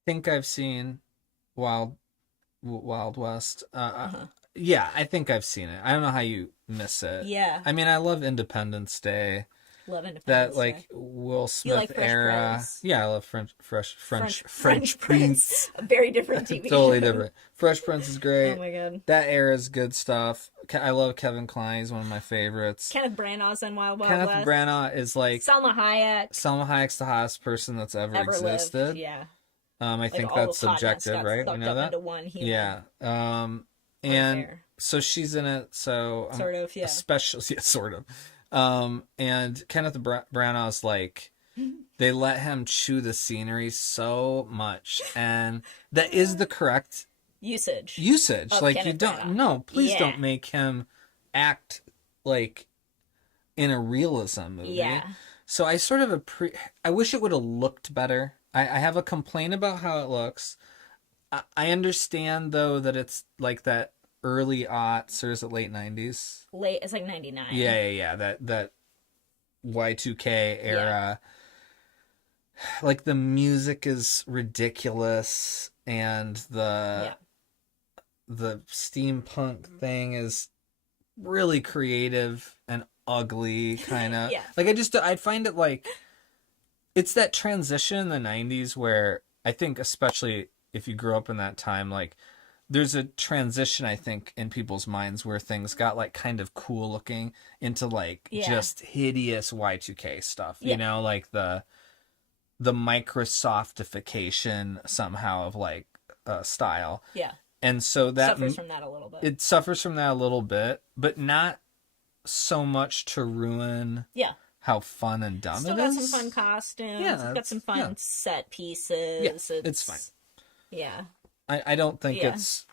think I've seen Wild West. Yeah, I think I've seen it. I don't know how you miss it. Yeah. I mean, I love Independence Day. Love Independence That, like, Day. Will Smith like Fresh era. Prince? Yeah, I love French Prince. Prince. A very different TV Totally show. different. Fresh Prince is great. Oh my god. That era is good stuff. I love Kevin Kline. He's one of my favorites. Kenneth Branagh's in Wild Wild Kenneth West. Branagh is like Salma Hayek's the hottest person that's ever existed. lived. Yeah. I think all that's the hotness subjective, got right? sucked You know up that? into one human. Yeah. And Unfair. so she's in it. So Sort of, yeah. Especially, yeah, sort of. And Kenneth Branagh's like, they let him chew the scenery so much, and that is the correct usage. Like, Kenneth you don't, Branagh. no, please Yeah. don't make him act like in a realism movie. Yeah. So I sort of I wish it would have looked better. I have a complaint about how it looks. I understand though that it's like that early aughts, or is it late 90s? It's like 99. Yeah. That Y2K era. Like, the music is ridiculous, and the steampunk thing is really creative and ugly, kind of. Yeah. Like, I find it like, it's that transition in the 90s where I think, especially if you grew up in that time, like, there's a transition, I think, in people's minds where things got, like, kind of cool looking into, like, just hideous Y2K stuff. Yeah. You know, like the Microsoftification somehow of, like, style. Yeah. And so that suffers from that a little bit. It suffers from that a little bit, but not so much to ruin how fun and dumb Still it got is. some fun costumes. Yeah, It's got some fun set pieces. Yeah, it's fine. Yeah. I don't think it's...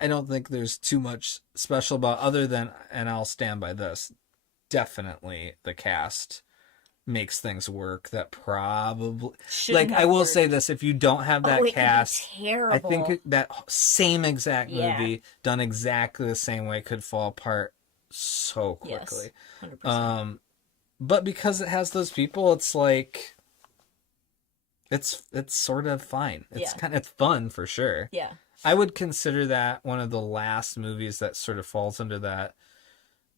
I don't think there's too much special about, other than, and I'll stand by this, definitely the cast makes things work that probably... Shouldn't like, I will say this, if you don't have that cast, terrible. I think that same exact movie done exactly the same way could fall apart so quickly. Yes, 100%. But because it has those people, it's like, it's sort of fine. It's fun for sure. Yeah. I would consider that one of the last movies that sort of falls under that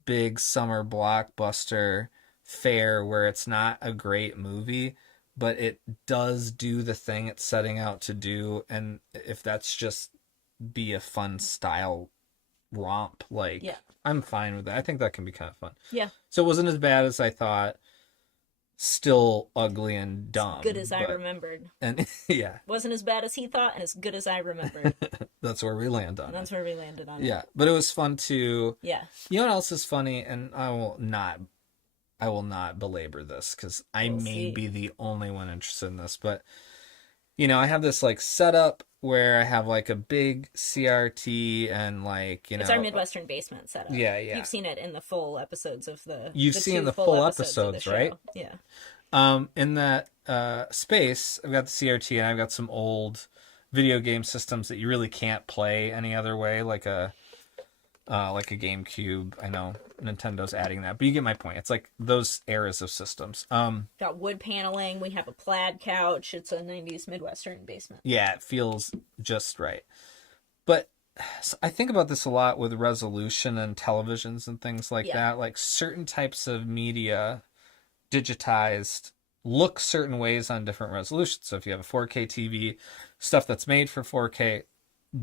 big summer blockbuster fare where it's not a great movie, but it does do the thing it's setting out to do. And if that's just be a fun style romp, like, I'm fine with that. I think that can be kind of fun. Yeah. So it wasn't as bad as I thought. Still ugly and dumb. As good as I remembered. And yeah. Wasn't as bad as he thought, and as good as I remembered. That's where we land on it. That's where we landed on it. Yeah. But it was fun to... Yeah. You know what else is funny? And I will not belabor this, because I may be the only one interested in this, but I have this, like, setup where I have, like, a big CRT and, like, it's our Midwestern basement setup. Yeah. You've seen it in the full episodes of the... You've seen the full episodes, right? Yeah. In that space, I've got the CRT and I've got some old video game systems that you really can't play any other way, like a GameCube. I know Nintendo's adding that, but you get my point. It's like those eras of systems. Got wood paneling. We have a plaid couch. It's a 90s Midwestern basement. Yeah, it feels just right. But I think about this a lot with resolution and televisions and things like Yeah. that. Like certain types of media digitized look certain ways on different resolutions. So if you have a 4K TV, stuff that's made for 4K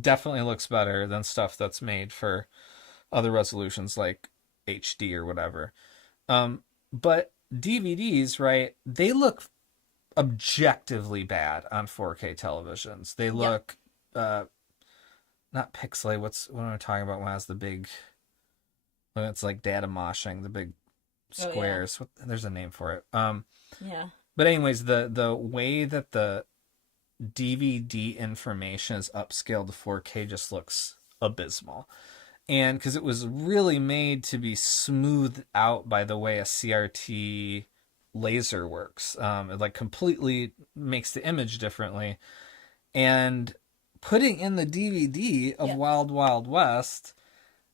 definitely looks better than stuff that's made for other resolutions like HD or whatever. But DVDs, right? They look objectively bad on 4K televisions. They look not pixelated. What am I talking about when it has the big when it's like data moshing, the big squares. There's a name for it. Yeah. But anyways, the way that the DVD information is upscaled to 4K just looks abysmal. And because it was really made to be smoothed out by the way a CRT laser works. It like completely makes the image differently. And putting in the DVD of Wild Wild West,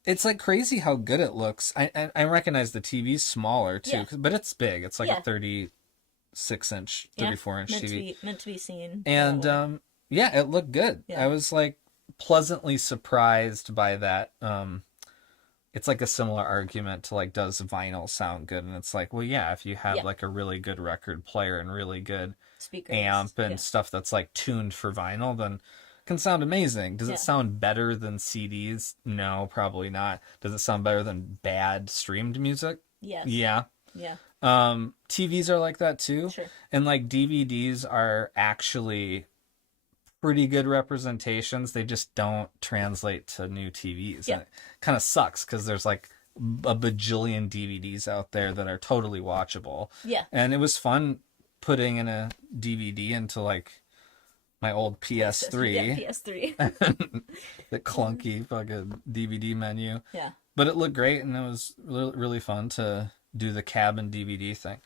it's like crazy how good it looks. I recognize the TV's smaller too, but it's big. It's like a 36-inch, 34-inch TV. Meant to be seen. And it looked good. Yeah. I was like pleasantly surprised by that. It's like a similar argument to like, does vinyl sound good? And it's like, well, yeah, if you have like a really good record player and really good speakers, amp and stuff that's like tuned for vinyl, then it can sound amazing. Does it sound better than CDs? No, probably not. Does it sound better than bad streamed music? Yes. Yeah. Yeah. TVs are like that too. Sure. And like DVDs are actually pretty good representations. They just don't translate to new TVs. Yeah. And it kind of sucks because there's like a bajillion DVDs out there that are totally watchable. Yeah. And it was fun putting in a DVD into like my old PS3. Yeah, PS3. The clunky fucking DVD menu. Yeah. But it looked great and it was really, really fun to do the cabin DVD thing.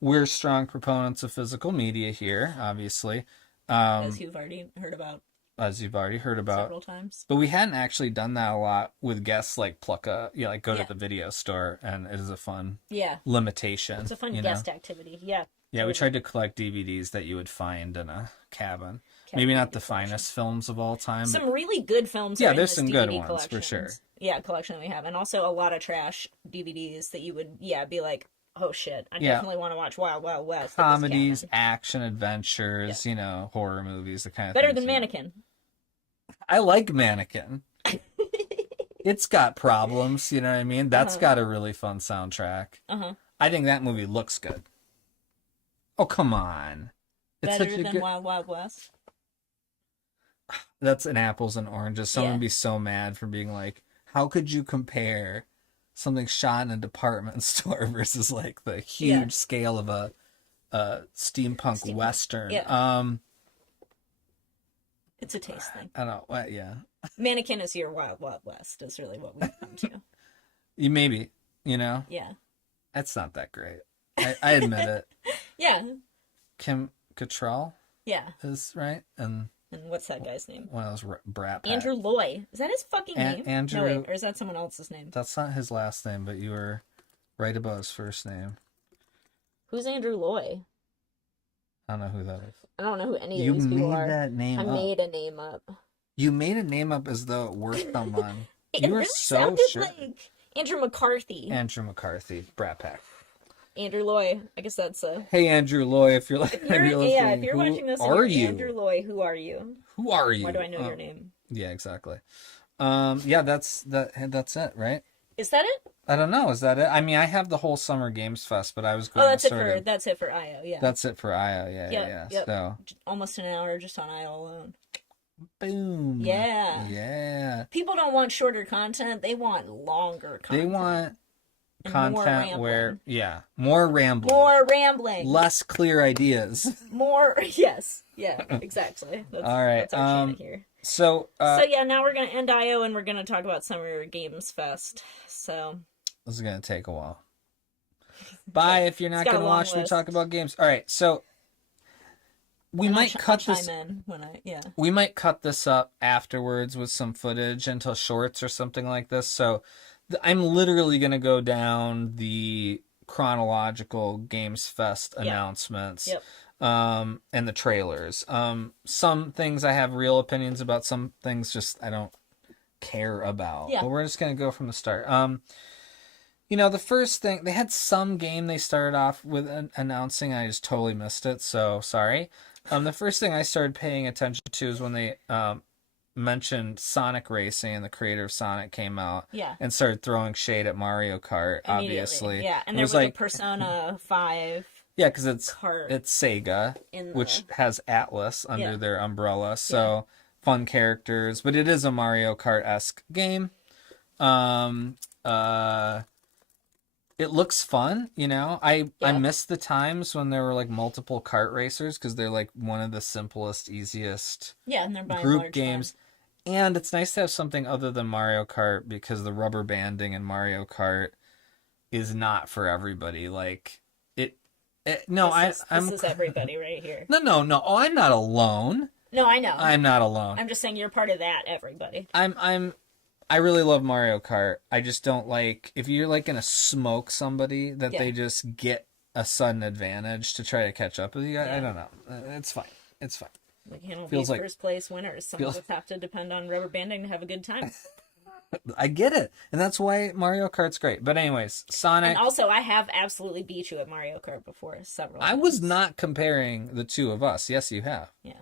We're strong proponents of physical media here, obviously. As you've already heard about. Several times. But we hadn't actually done that a lot with guests like go to the video store, and it is a fun limitation. It's a fun guest activity. Yeah. Yeah, we tried to collect DVDs that you would find in a cabin. Maybe not the finest films of all time. Some really good films. Yeah, are there's in some this good DVD ones for sure. Yeah, collection that we have, and also a lot of trash DVDs that you would be like, oh shit, I definitely want to watch Wild Wild West. Comedies, action, adventures, horror movies, the kind of better than Mannequin. I like Mannequin. It's got problems, you know what I mean? That's got a really fun soundtrack. I think that movie looks good. Oh, come on. It's better than Wild Wild West? That's an apples and oranges. Someone would be so mad for being like, how could you compare something shot in a department store versus like the huge scale of a steampunk Western? Yeah. It's a taste thing. I don't know. Yeah. Mannequin is your Wild Wild West is really what we've come to. Maybe, Yeah. It's not that great. I admit it. Yeah. Kim Cattrall? Yeah. Is right? And what's that guy's name? One of those brat pack. Andrew Loy. Is that his fucking name? Andrew. No, wait, or is that someone else's name? That's not his last name, but you were right about his first name. Who's Andrew Loy? I don't know who that is. I don't know who any of these people are. You made that name up. I made a name up. You made a name up as though it worked someone. You were really so sure. Like Andrew McCarthy. Andrew McCarthy, Brat Pack. Andrew Loy. I guess that's a. Hey, Andrew Loy, if you're like, if you're watching this, are you? Andrew Loy, who are you? Who are you? Why do I know your name? Yeah, exactly. That's it, right? Is that it? I don't know. Is that it? I mean, I have the whole Summer Games Fest, but I was going. That's it for IO. Yeah. That's it for IO. Yeah. Yep. So almost an hour just on IO alone. Boom. Yeah. People don't want shorter content. They want longer content. They want content where more rambling, less clear ideas, yes, exactly. That's, all right, that's our chant here. So now we're gonna end IO and we're gonna talk about Summer Games Fest. So this is gonna take a while. Bye if you're not gonna watch me talk about games. All right, so we might cut this. We might cut this up afterwards with some footage into shorts or something like this. So I'm literally going to go down the chronological Games Fest announcements and the trailers. Some things I have real opinions about. Some things just I don't care about. Yeah. But we're just gonna go from the start. The first thing, they had some game they started off with announcing. I just totally missed it, so sorry. The first thing I started paying attention to is when they mentioned Sonic Racing, and the creator of Sonic came out and started throwing shade at Mario Kart, obviously. Yeah, and there was like a Persona 5. Yeah, because it's Kart Sega, which has Atlas under their umbrella, so fun characters. But it is a Mario Kart-esque game. It looks fun, I miss the times when there were like multiple kart racers, because they're like one of the simplest, easiest and they're by group games. And it's nice to have something other than Mario Kart, because the rubber banding in Mario Kart is not for everybody. Like this is everybody right here. No. Oh, I'm not alone. No, I know. I'm not alone. I'm just saying you're part of that everybody. I really love Mario Kart. I just don't like, if you're like gonna smoke somebody, that they just get a sudden advantage to try to catch up with you. I don't know. It's fine. It's fine. We can't be first place winners. Some of us have to depend on rubber banding to have a good time. I get it. And that's why Mario Kart's great. But anyways, Sonic. And also, I have absolutely beat you at Mario Kart before several times. I was not comparing the two of us. Yes, you have. Yeah.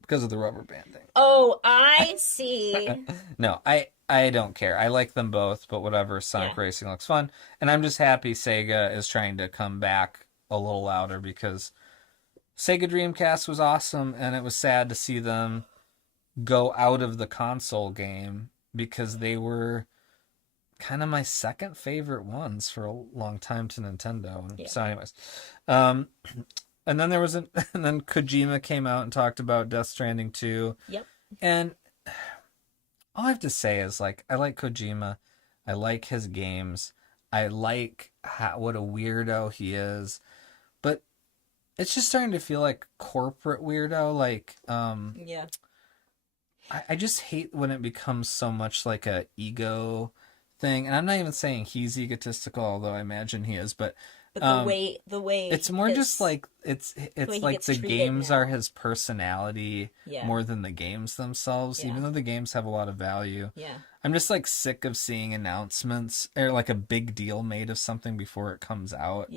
Because of the rubber banding. Oh, I see. No, I don't care. I like them both, but whatever. Sonic Racing looks fun. And I'm just happy Sega is trying to come back a little louder, because Sega Dreamcast was awesome, and it was sad to see them go out of the console game, because they were kind of my second favorite ones for a long time to Nintendo. So anyways, and then and then Kojima came out and talked about Death Stranding 2. Yep. And all I have to say is, like, I like Kojima. I like his games. I like what a weirdo he is. But it's just starting to feel like corporate weirdo. Like, I just hate when it becomes so much like a ego thing. And I'm not even saying he's egotistical, although I imagine he is. But the way it's more just like it's like the games are his personality more than the games themselves, even though the games have a lot of value. I'm just like sick of seeing announcements or like a big deal made of something before it comes out.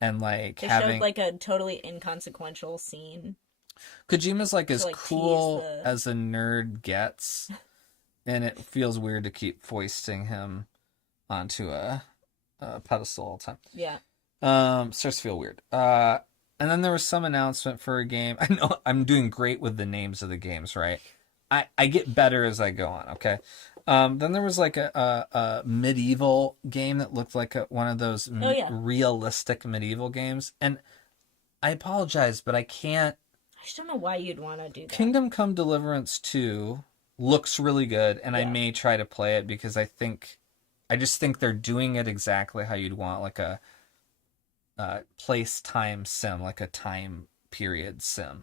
And like they showed like a totally inconsequential scene. Kojima's like as cool as a nerd gets, and it feels weird to keep foisting him onto a pedestal all the time. Starts to feel weird. And then there was some announcement for a game. I know I'm doing great with the names of the games, right? I get better as I go on, okay? Then there was like a medieval game that looked like one of those realistic medieval games. And I apologize, but I can't. I just don't know why you'd want to do that. Kingdom Come Deliverance 2 looks really good, and I may try to play it, because I just think they're doing it exactly how you'd want, like a place time sim, like a time period sim.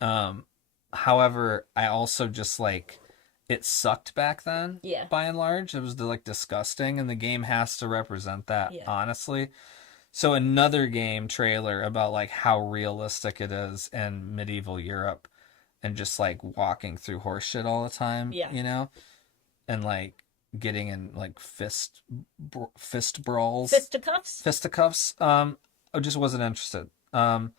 However, I also just like, it sucked back then. By and large, it was like disgusting, and the game has to represent that, honestly. So another game trailer about like how realistic it is in medieval Europe, and just like walking through horse shit all the time, and like getting in like fist brawls, fisticuffs. I just wasn't interested. And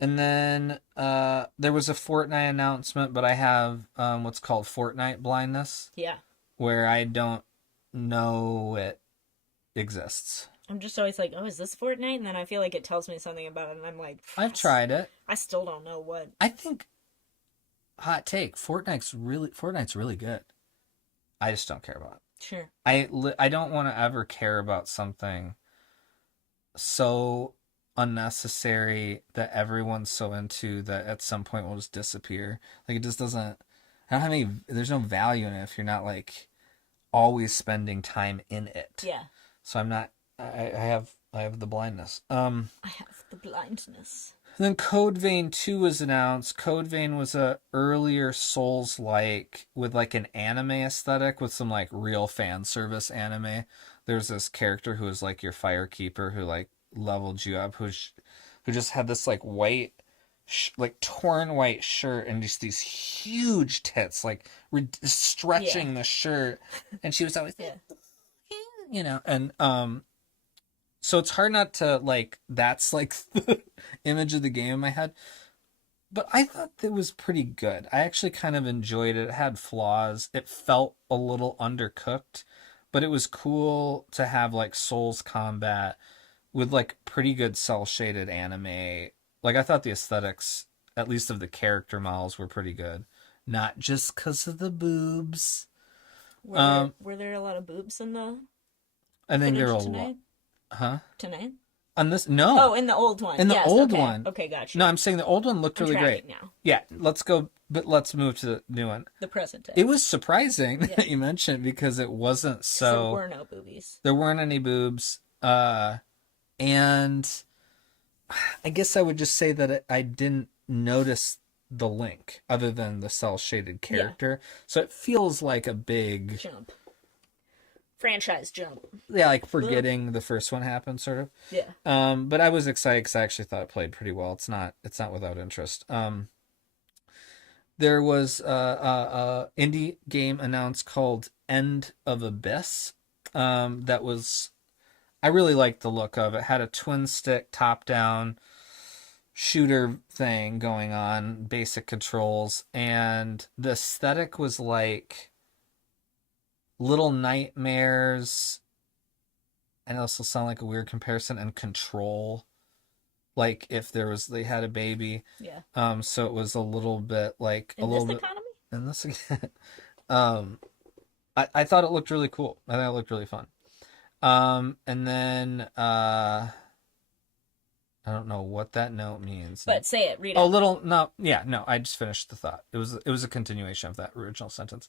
then there was a Fortnite announcement, but I have what's called Fortnite blindness. Where I don't know it exists. I'm just always like, oh, is this Fortnite? And then I feel like it tells me something about it, and I'm like, I've tried it. I still don't know what. I think, hot take, Fortnite's really good. I just don't care about it. Sure. I don't want to ever care about something so unnecessary that everyone's so into that at some point will just disappear. Like, it just doesn't. I don't have any. There's no value in it if you're not like always spending time in it. So I'm not. I have the blindness. I have the blindness. Then Code Vein 2 was announced. Code Vein was a earlier Souls-like with like an anime aesthetic with some like real fan service anime. There's this character who was like your firekeeper who like leveled you up, who just had this like white like torn white shirt and just these huge tits, like stretching the shirt, and she was always, Yeah. and so it's hard not to like. That's like the image of the game in my head. But I thought it was pretty good. I actually kind of enjoyed it. It had flaws. It felt a little undercooked, but it was cool to have like Souls combat with like pretty good cel shaded anime. Like I thought the aesthetics, at least of the character models, were pretty good. Not just because of the boobs. Were there a lot of boobs in the I think there footage were a lot. tonight? Huh? Tonight? On this? No. Oh, in the old one. In the yes, old okay. one. Okay, gotcha. No, I'm saying the old one looked really great. Now. Yeah, let's go, but let's move to the new one. The present day. It was surprising that you mentioned because it wasn't so. There were no boobies. There weren't any boobs. And I guess I would just say that I didn't notice the link other than the cel shaded character. So it feels like a big jump. Franchise jump. Yeah, like forgetting the first one happened, sort of. Yeah. But I was excited because I actually thought it played pretty well. It's not without interest. There was a indie game announced called End of Abyss. That was, I really liked the look of it. It had a twin stick top down shooter thing going on, basic controls, and the aesthetic was like Little Nightmares. I know this will sound like a weird comparison, and Control. Like if they had a baby. Yeah. So it was a little bit like in a little this bit economy? in this I thought it looked really cool. I thought it looked really fun. And then I don't know what that note means. But say it, read it. Oh, little no, yeah, no, I just finished the thought. It was a continuation of that original sentence.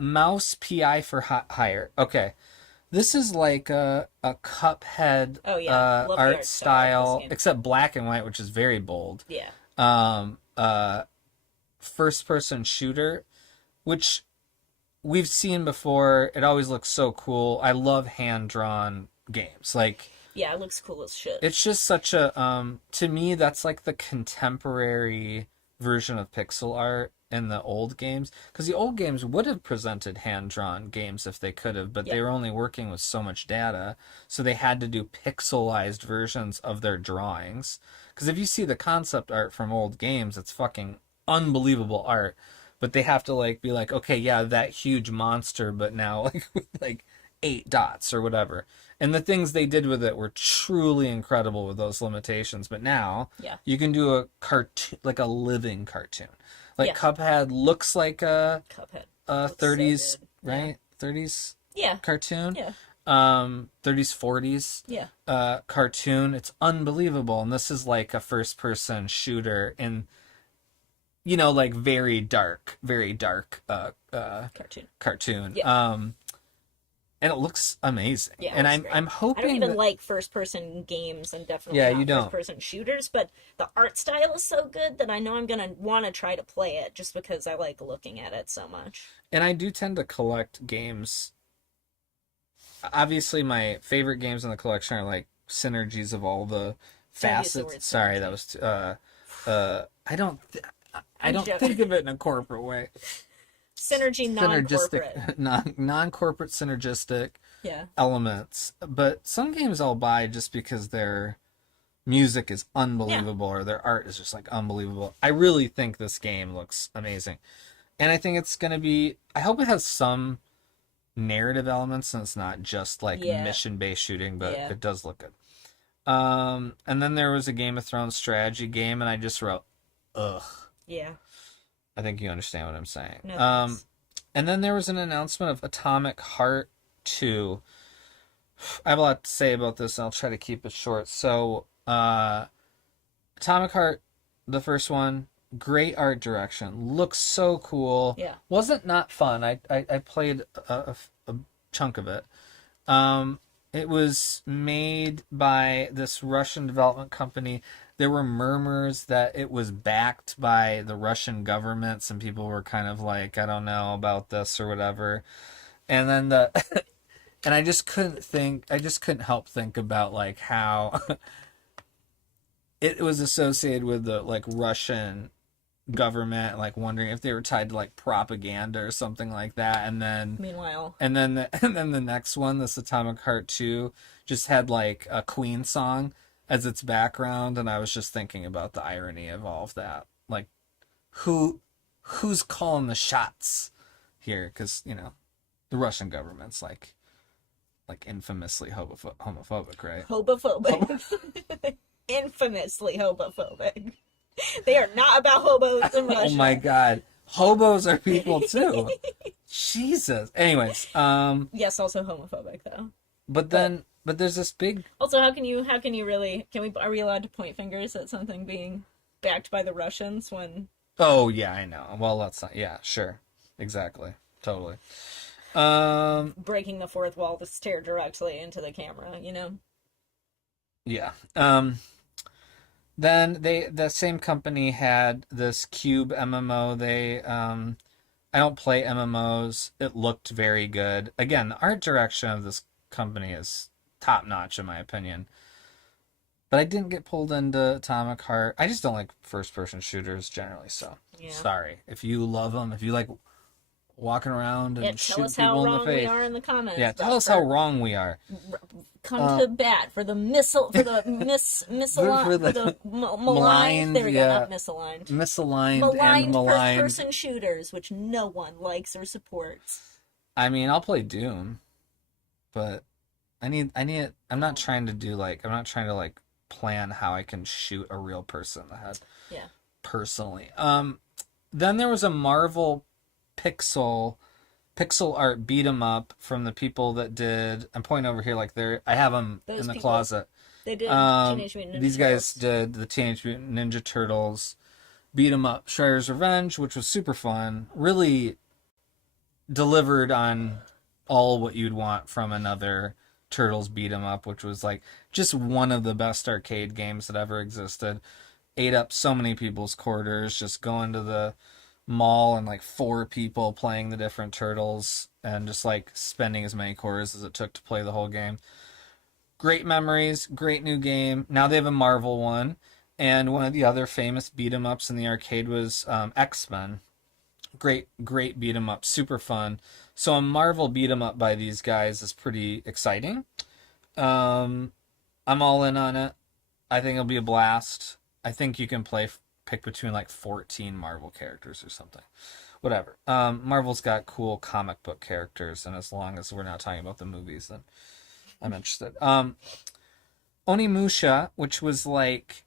Mouse PI for hire. Okay. This is like a Cuphead art style, except black and white, which is very bold. Yeah. First person shooter, which we've seen before. It always looks so cool. I love hand drawn games. Like, yeah, it looks cool as shit. It's just such a to me that's like the contemporary version of pixel art in the old games, because the old games would have presented hand-drawn games if they could have, but they were only working with so much data, so they had to do pixelized versions of their drawings. Because if you see the concept art from old games, it's fucking unbelievable art, but they have to like be like, okay, yeah, that huge monster, but now like with like 8 dots or whatever. And the things they did with it were truly incredible with those limitations. But now you can do a cartoon, like a living cartoon. Like Cuphead looks like a 30s, so right? 30s cartoon. Yeah. 30s, 40s cartoon. It's unbelievable. And this is like a first person shooter in, like very dark cartoon. Yeah. And it looks amazing. Yeah, and I'm hoping I don't even like first person games and definitely not first person shooters, but the art style is so good that I know I'm gonna want to try to play it just because I like looking at it so much. And I do tend to collect games. Obviously my favorite games in the collection are like synergies of all the facets. Sorry, that was I don't think of it in a corporate way. Synergy, non-corporate. Non-corporate synergistic elements. But some games I'll buy just because their music is unbelievable or their art is just like unbelievable. I really think this game looks amazing. And I think it's going to be, I hope it has some narrative elements and it's not just like mission-based shooting, but it does look good. And then there was a Game of Thrones strategy game and I just wrote, ugh. Yeah. I think you understand what I'm saying. No, and then there was an announcement of Atomic Heart 2. I have a lot to say about this, and I'll try to keep it short. So, Atomic Heart, the first one, great art direction. Looks so cool. Yeah. Wasn't not fun. I played a chunk of it. It was made by this Russian development company. There were murmurs that it was backed by the Russian government. Some people were kind of like, I don't know about this or whatever. And then and I just couldn't help think about like how it was associated with the like Russian government, like wondering if they were tied to like propaganda or something like that. Meanwhile, And then the next one, this Atomic Heart 2, just had like a Queen song as its background, and I was just thinking about the irony of all of that. Like, who's calling the shots here? Because the Russian government's like infamously homophobic, right? homophobic. Infamously homophobic. They are not about hobos in Russia. Oh my god, hobos are people too. Jesus. Anyways, Yes, also homophobic though. but there's this big. Also, how can you really, are we allowed to point fingers at something being backed by the Russians when... Oh yeah, I know. Well, that's not. Yeah, sure, exactly, totally. breaking the fourth wall to stare directly into the camera, you know? Yeah. Then the same company had this Cube MMO. I don't play MMOs. It looked very good. Again, the art direction of this company is top notch in my opinion. But I didn't get pulled into Atomic Heart. I just don't like first person shooters generally. So sorry if you love them. If you like walking around and shoot people in the face. Tell us how wrong we are in the comments. Yeah, tell us how wrong we are. Come to bat for the misaligned. There we go, not misaligned. Misaligned and maligned first-person shooters, which no one likes or supports. I mean, I'll play Doom, but I'm not trying to like plan how I can shoot a real person in the head. Yeah. Personally. Then there was a Marvel pixel art beat 'em up from the people that did. I'm pointing over here like I have them in the closet. They did Teenage Mutant Ninja These Turtles. guys did the Teenage Mutant Ninja Turtles beat 'em up Shredder's Revenge, which was super fun. Really delivered on all what you'd want from another Turtles beat 'em up, which was like just one of the best arcade games that ever existed. Ate up so many people's quarters, just going to the mall and like 4 people playing the different turtles and just like spending as many quarters as it took to play the whole game. Great memories, great new game. Now they have a Marvel one, and one of the other famous beat 'em ups in the arcade was X-Men. Great beat 'em up, super fun. So a Marvel beat 'em up by these guys is pretty exciting. I'm all in on it. I think it'll be a blast. I think you can pick between like 14 Marvel characters or something. Whatever. Marvel's got cool comic book characters, and as long as we're not talking about the movies, then I'm interested. Onimusha, which was like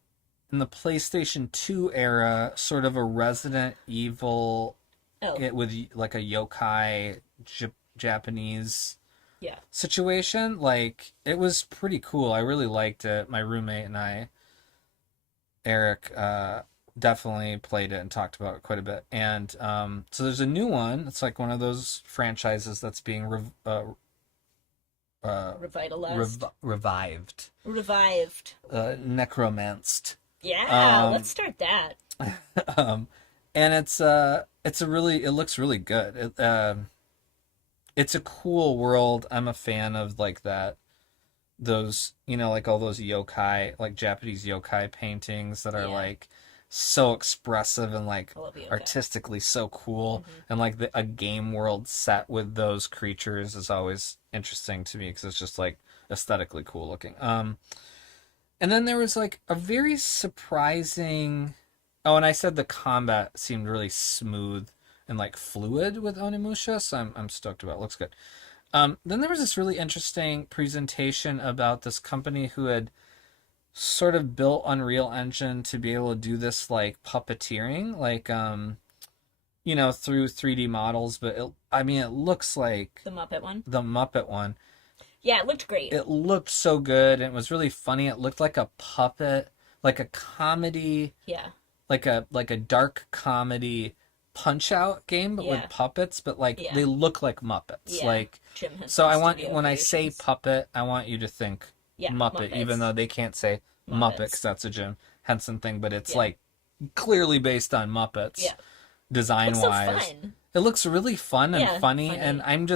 in the PlayStation 2 era, sort of a Resident Evil with like a yokai Japanese situation. Like, it was pretty cool. I really liked it. My roommate and I, Eric, definitely played it and talked about it quite a bit. And so there's a new one. It's like one of those franchises that's being revived. Necromanced. Yeah, let's start that. And it looks really good. It's a cool world. I'm a fan of like those, like all those yokai, like Japanese yokai paintings that are like so expressive and like artistically so cool. Mm-hmm. And like a game world set with those creatures is always interesting to me because it's just like aesthetically cool looking. And then there was like a very surprising. Oh, and I said the combat seemed really smooth and like fluid with Onimusha, so I'm stoked about it. Looks good. Then there was this really interesting presentation about this company who had sort of built Unreal Engine to be able to do this like puppeteering, like through 3D models, but it looks like the Muppet one. The Muppet one. Yeah, it looked great. It looked so good, and it was really funny. It looked like a puppet, like a comedy. Yeah. Like a dark comedy Punch-Out game, but with puppets, but like they look like Muppets. Yeah. Like, so I want, when I say puppet, I want you to think Muppet, even though they can't say Muppet because that's a Jim Henson thing, but it's like clearly based on Muppets design wise. So it looks really fun and funny, and I'm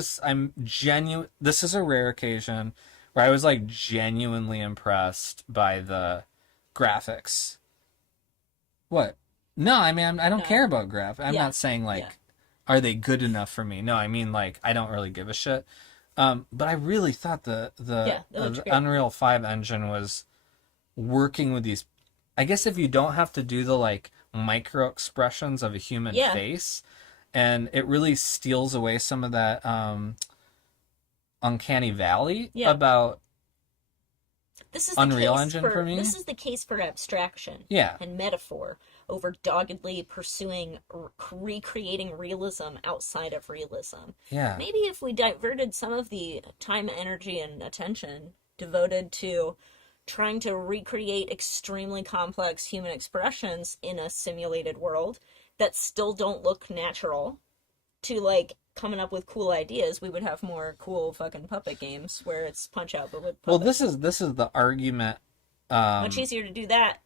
genuine. This is a rare occasion where I was like genuinely impressed by the graphics. What? No, I mean I don't No. care about graphics. I'm Yeah. not saying like Yeah. are they good enough for me? No, I mean like I don't really give a shit. But I really thought Yeah, it looks the great. Unreal 5 engine was working with these. I guess if you don't have to do the like micro expressions of a human Yeah. face, and it really steals away some of that uncanny valley Yeah. about This is the Unreal case Engine for me. This is the case for abstraction Yeah. and metaphor over doggedly pursuing recreating realism outside of realism. Yeah. Maybe if we diverted some of the time, energy, and attention devoted to trying to recreate extremely complex human expressions in a simulated world that still don't look natural, to like coming up with cool ideas, we would have more cool fucking puppet games where it's punch out but with puppets. Well, this is the argument. Much easier to do that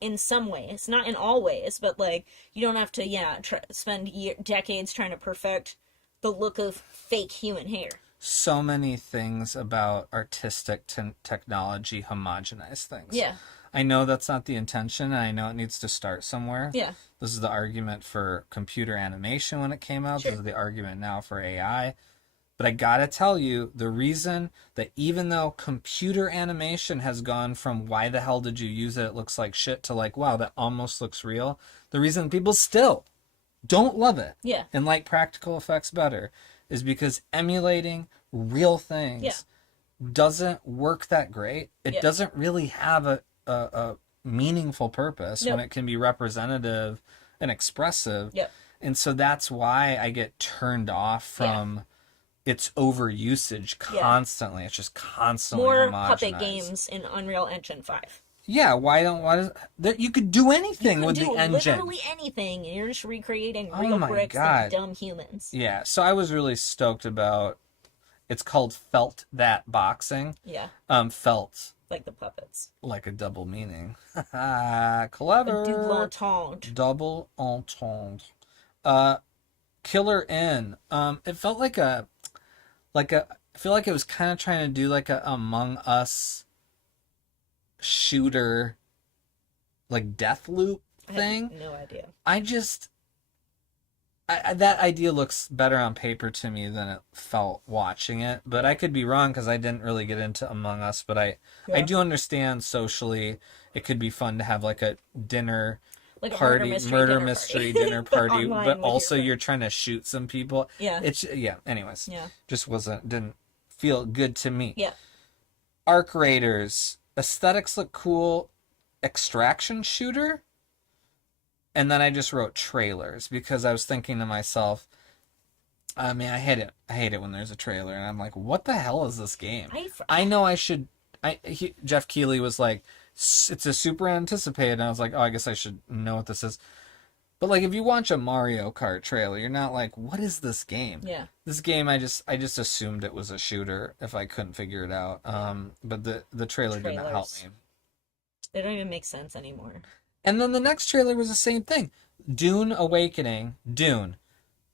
in some ways, not in all ways, but like you don't have to spend decades trying to perfect the look of fake human hair. So many things about artistic technology homogenize things. Yeah. I know that's not the intention, and I know it needs to start somewhere. Yeah. This is the argument for computer animation when it came out. Sure. This is the argument now for AI. But I gotta tell you, the reason that even though computer animation has gone from why the hell did you use it, it looks like shit, to like, wow, that almost looks real, the reason people still don't love it Yeah. and like practical effects better is because emulating real things Yeah. doesn't work that great. It Yeah. doesn't really have a meaningful purpose when Nope. it can be representative and expressive. Yep. And so that's why I get turned off from its overusage Yeah. constantly. It's just constantly More homogenized. puppet games in Unreal Engine 5. Yeah, why does that you could do anything with the engine. Literally anything, and you're just recreating Oh real my bricks God. and dumb humans. Yeah, so I was really stoked about it's called Felt That Boxing. Yeah, Felt like the puppets. like a double meaning. A Clever. double entendre. Double entendre. Killer In. It felt like a I feel like it was kind of trying to do like a Among Us shooter like death loop thing. I have no idea. That idea looks better on paper to me than it felt watching it, but I could be wrong because I didn't really get into Among Us. But I do understand socially it could be fun to have like a dinner Like a party, murder mystery dinner party, Online but with also your you're trying to shoot some people. Yeah. Anyways, Yeah. just didn't feel good to me. Yeah. Arc Raiders aesthetics look cool, extraction shooter. And then I just wrote trailers because I was thinking to myself, I mean, I hate it when there's a trailer, and I'm like, what the hell is this game? I know I should. Jeff Keighley was like, it's a super anticipated, and I was like, oh, I guess I should know what this is. But like, if you watch a Mario Kart trailer, you're not like, what is this game? Yeah. This game, I just assumed it was a shooter if I couldn't figure it out. But the trailer did not help me. They don't even make sense anymore. And then the next trailer was the same thing. Dune Awakening. Dune.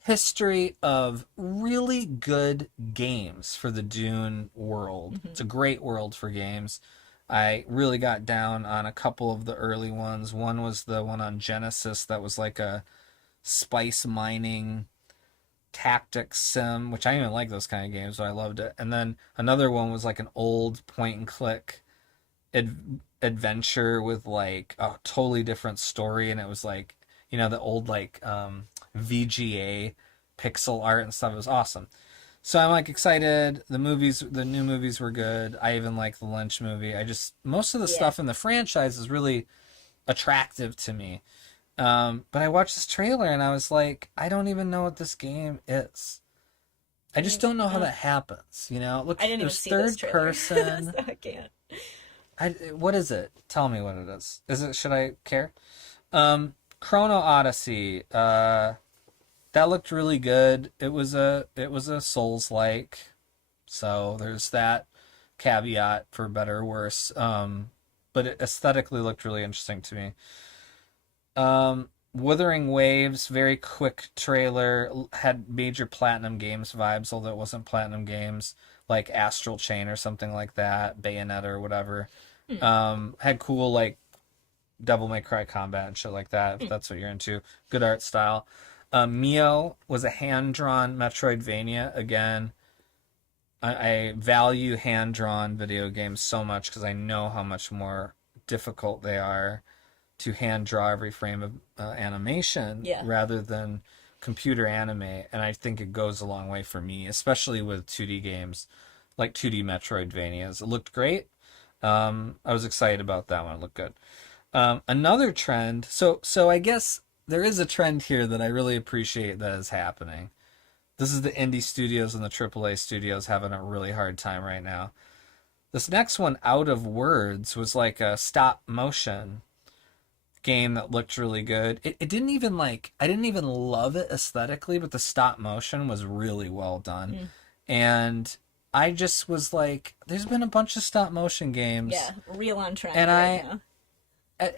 History of really good games for the Dune world. Mm-hmm. It's a great world for games. I really got down on a couple of the early ones. One was the one on Genesis that was like a spice mining tactics sim, which I didn't even like those kind of games, but I loved it. And then another one was like an old point and click adventure with like a totally different story, and it was like, you know, the old like VGA pixel art and stuff. It was awesome. So I'm like excited. The new movies were good. I even like the Lynch movie. Most of the stuff in the franchise is really attractive to me. But I watched this trailer and I was like, I don't even know what this game is. I just don't know how that happens, you know? Look, I didn't even see this third trailer. person. So I can't. What is it? Tell me what it is. Should I care? Chrono Odyssey. That looked really good. It was a Souls-like. So there's that caveat for better or worse. But it aesthetically looked really interesting to me. Wuthering Waves, very quick trailer, had major Platinum Games vibes, although it wasn't Platinum Games, like Astral Chain or something like that, Bayonetta or whatever. Had cool like Devil May Cry combat and shit like that, if that's what you're into. Good art style. Mio was a hand-drawn Metroidvania. Again, I value hand-drawn video games so much because I know how much more difficult they are to hand draw every frame of animation rather than computer animate. And I think it goes a long way for me, especially with 2D games like 2D Metroidvanias. It looked great. I was excited about that one. It looked good. Another trend. So I guess there is a trend here that I really appreciate that is happening. This is the indie studios and the AAA studios having a really hard time right now. This next one, Out of Words, was like a stop motion game that looked really good. It didn't even I didn't even love it aesthetically, but the stop motion was really well done. And I just was like, there's been a bunch of stop motion games. Yeah, real on trend and right now.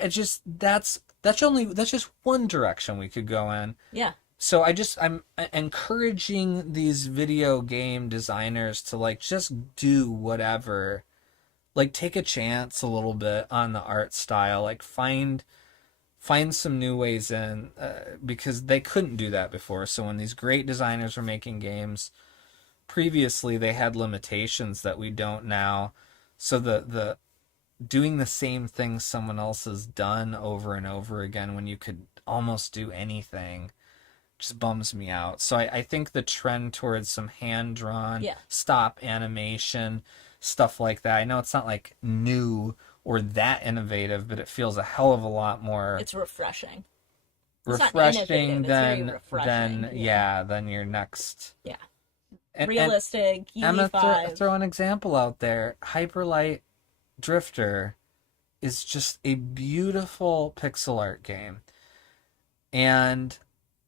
I just that's just one direction we could go in. Yeah. So I'm encouraging these video game designers to like just do whatever. Like take a chance a little bit on the art style, like find some new ways in, because they couldn't do that before. So when these great designers were making games previously, they had limitations that we don't now. So the doing the same thing someone else has done over and over again when you could almost do anything just bums me out. So I think the trend towards some hand-drawn stop animation, stuff like that. I know it's not like new or that innovative, but it feels a hell of a lot more. It's refreshing. Refreshing than refreshing. than your next. Yeah. And, realistic. I'm gonna throw an example out there. Hyperlight Drifter is just a beautiful pixel art game, and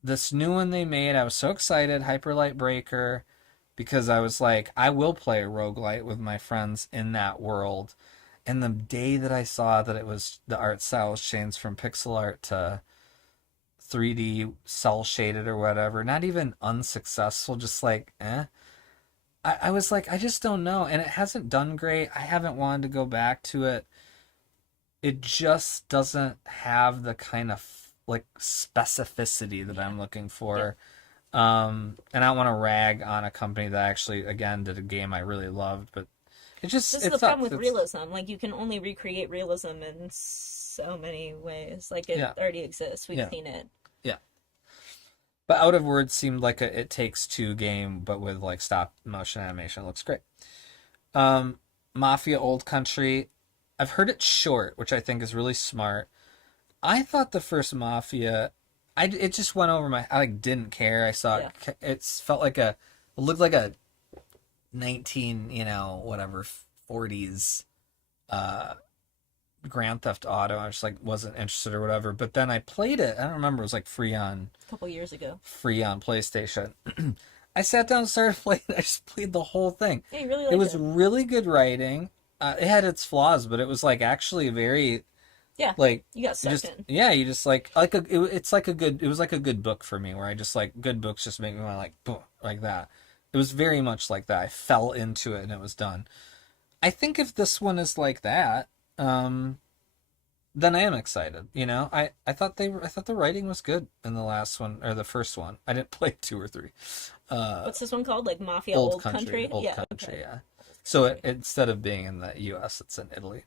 this new one they made, I was so excited, Hyperlight Breaker, because I was like, I will play a roguelite with my friends in that world. And the day that I saw that it was the art style was changed from pixel art to 3D cell shaded or whatever, not even unsuccessful, just like, I was like, I just don't know. And it hasn't done great. I haven't wanted to go back to it. It just doesn't have the kind of like specificity that I'm looking for. And I don't want to rag on a company that actually, again, did a game I really loved, but it just this is the problem with realism. Like you can only recreate realism in so many ways. Like it already exists. We've seen it. Yeah. But Out of Words seemed like a It Takes Two game, but with like stop motion animation. It looks great. Mafia Old Country. I've heard it's short, which I think is really smart. I thought the first Mafia, it just went over my. I like didn't care. I saw it. It felt like it looked like a 19 whatever 40s Grand Theft Auto. I just like wasn't interested or whatever. But then I played it. I don't remember. It was like free on a couple years ago. Free on PlayStation. I sat down and started playing. I just played the whole thing. Yeah, you really liked it was really good writing. It had its flaws, but it was like actually very. Yeah, like you got sucked in. Yeah, you just like it's like a good. It was like a good book for me, where I just like good books just make me want to like boom like that. It was very much like that. I fell into it and it was done. I think if this one is like that, then I am excited. I thought the writing was good in the last one or the first one. I didn't play 2 or 3. What's this one called? Like Mafia Old Country? Old Country, okay. Yeah. So instead of being in the U.S., it's in Italy.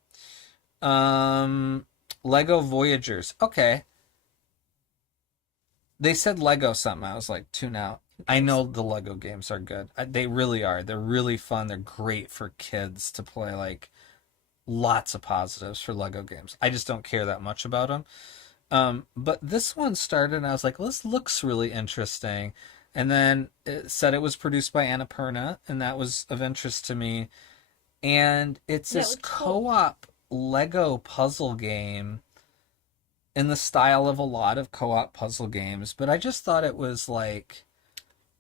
Lego Voyagers. Okay. They said Lego something. I was like, tune out. I know the Lego games are good. They really are. They're really fun. They're great for kids to play. Like, lots of positives for Lego games. I just don't care that much about them. But this one started and I was like, well, this looks really interesting. And then it said it was produced by Annapurna, and that was of interest to me. And it's this co-op Lego puzzle game in the style of a lot of co-op puzzle games, but I just thought it was like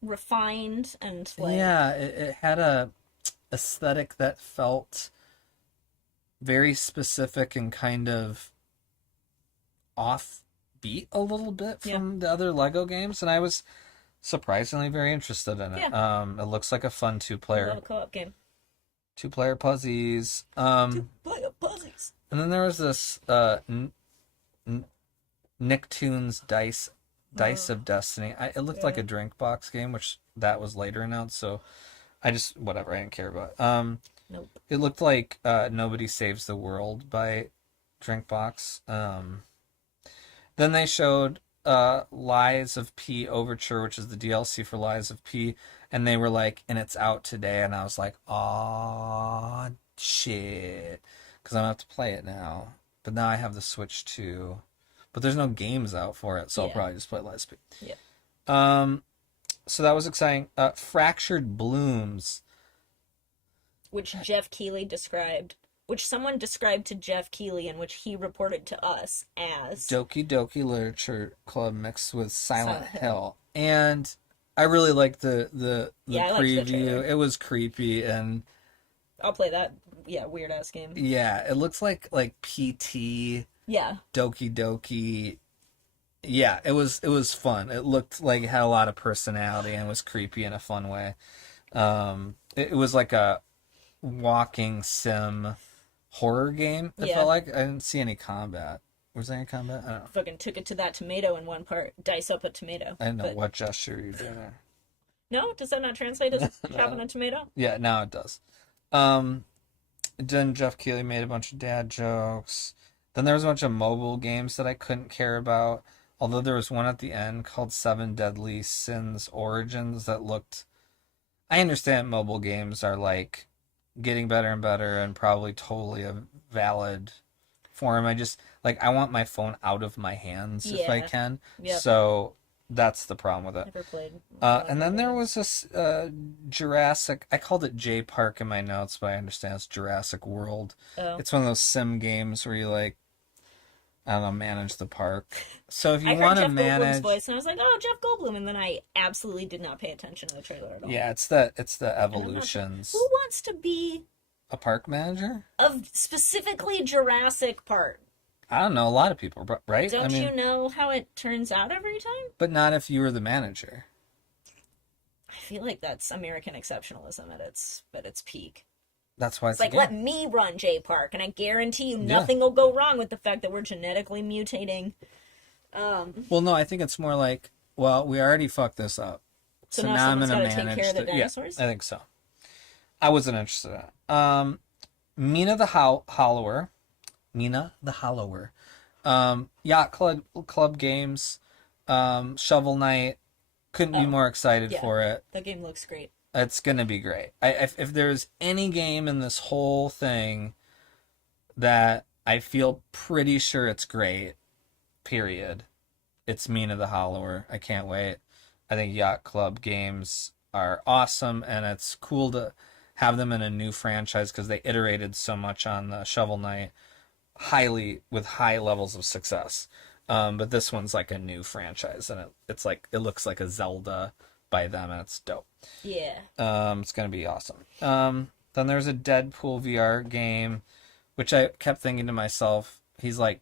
refined and like it had a aesthetic that felt very specific and kind of offbeat a little bit from the other Lego games, and I was surprisingly very interested in it. It looks like a fun two-player co-op game. Two-player puzzies. Two-player puzzies. And then there was this N- Nicktoons Dice Oh, of Destiny. It looked like a drink box game, which that was later announced. So I just whatever. I didn't care about. nope. It looked like Nobody Saves the World by Drinkbox. Then they showed Lies of P Overture, which is the DLC for Lies of P, and they were like, and it's out today, and I was like, aw, shit, because I'm gonna have to play it now. But now I have the Switch too, but there's no games out for it, so I'll Yeah. probably just play Lies of P. Yeah. So that was exciting. Fractured Blooms. Which Jeff Keighley described, which someone described to Jeff Keighley, and which he reported to us as Doki Doki Literature Club mixed with Silent Silent Hill. Hill. And I really liked the Yeah, I liked the preview. trailer. It was creepy and I'll play that. Yeah, weird ass game. yeah, it looks like PT Yeah. Doki Doki. Yeah, it was fun. It looked like it had a lot of personality and was creepy in a fun way. It was like a walking sim horror game. It Yeah. felt like I didn't see any combat. Was there any combat? I don't know. Fucking took it to that tomato in one part. Dice up a tomato. I didn't know But what gesture you did there. no, does that not translate as chopping a tomato? Yeah, now it does. Um, then Jeff Keighley made a bunch of dad jokes. Then there was a bunch of mobile games that I couldn't care about. Although there was one at the end called Seven Deadly Sins Origins that looked. I understand mobile games are like getting better and better and probably totally a valid form. I just like I want my phone out of my hands if I Yeah. can. Yep. So that's the problem with it. Never played. And then there was this Jurassic. I called it J Park in my notes, but I understand it's Jurassic World. Oh. It's one of those sim games where you like, I don't know, manage the park. So if I you heard want to Jeff Goldblum's manage, voice, and I was like, "Oh, Jeff Goldblum," and then I absolutely did not pay attention to the trailer at all. yeah, it's the And I'm not sure- evolutions. Who wants to be A park manager? of specifically Jurassic Park? I don't know. A lot of people, right? Don't you know how it turns out every time? But not if you were the manager. I feel like that's American exceptionalism at its peak. That's why It's it's a like, game. let me run J Park, and I guarantee you nothing will go wrong with the fact that we're genetically mutating. Well, no, I think it's more like, well, we already fucked this up, So so now now I'm someone's gonna gotta take manage care of the yeah, dinosaurs? I think so. I wasn't interested in it. Mina the Hollower, Yacht Club Games, Shovel Knight. Couldn't be more excited yeah. for it. That game looks great. It's gonna be great. If there's any game in this whole thing that I feel pretty sure it's great, period, it's Mina the Hollower. I can't wait. I think Yacht Club games are awesome, and it's cool to have them in a new franchise because they iterated so much on the Shovel Knight with high levels of success. But this one's like a new franchise, and it's like it looks like a Zelda by them, and it's dope. Yeah. It's gonna be awesome. Then there's a Deadpool VR game, which I kept thinking to myself, he's like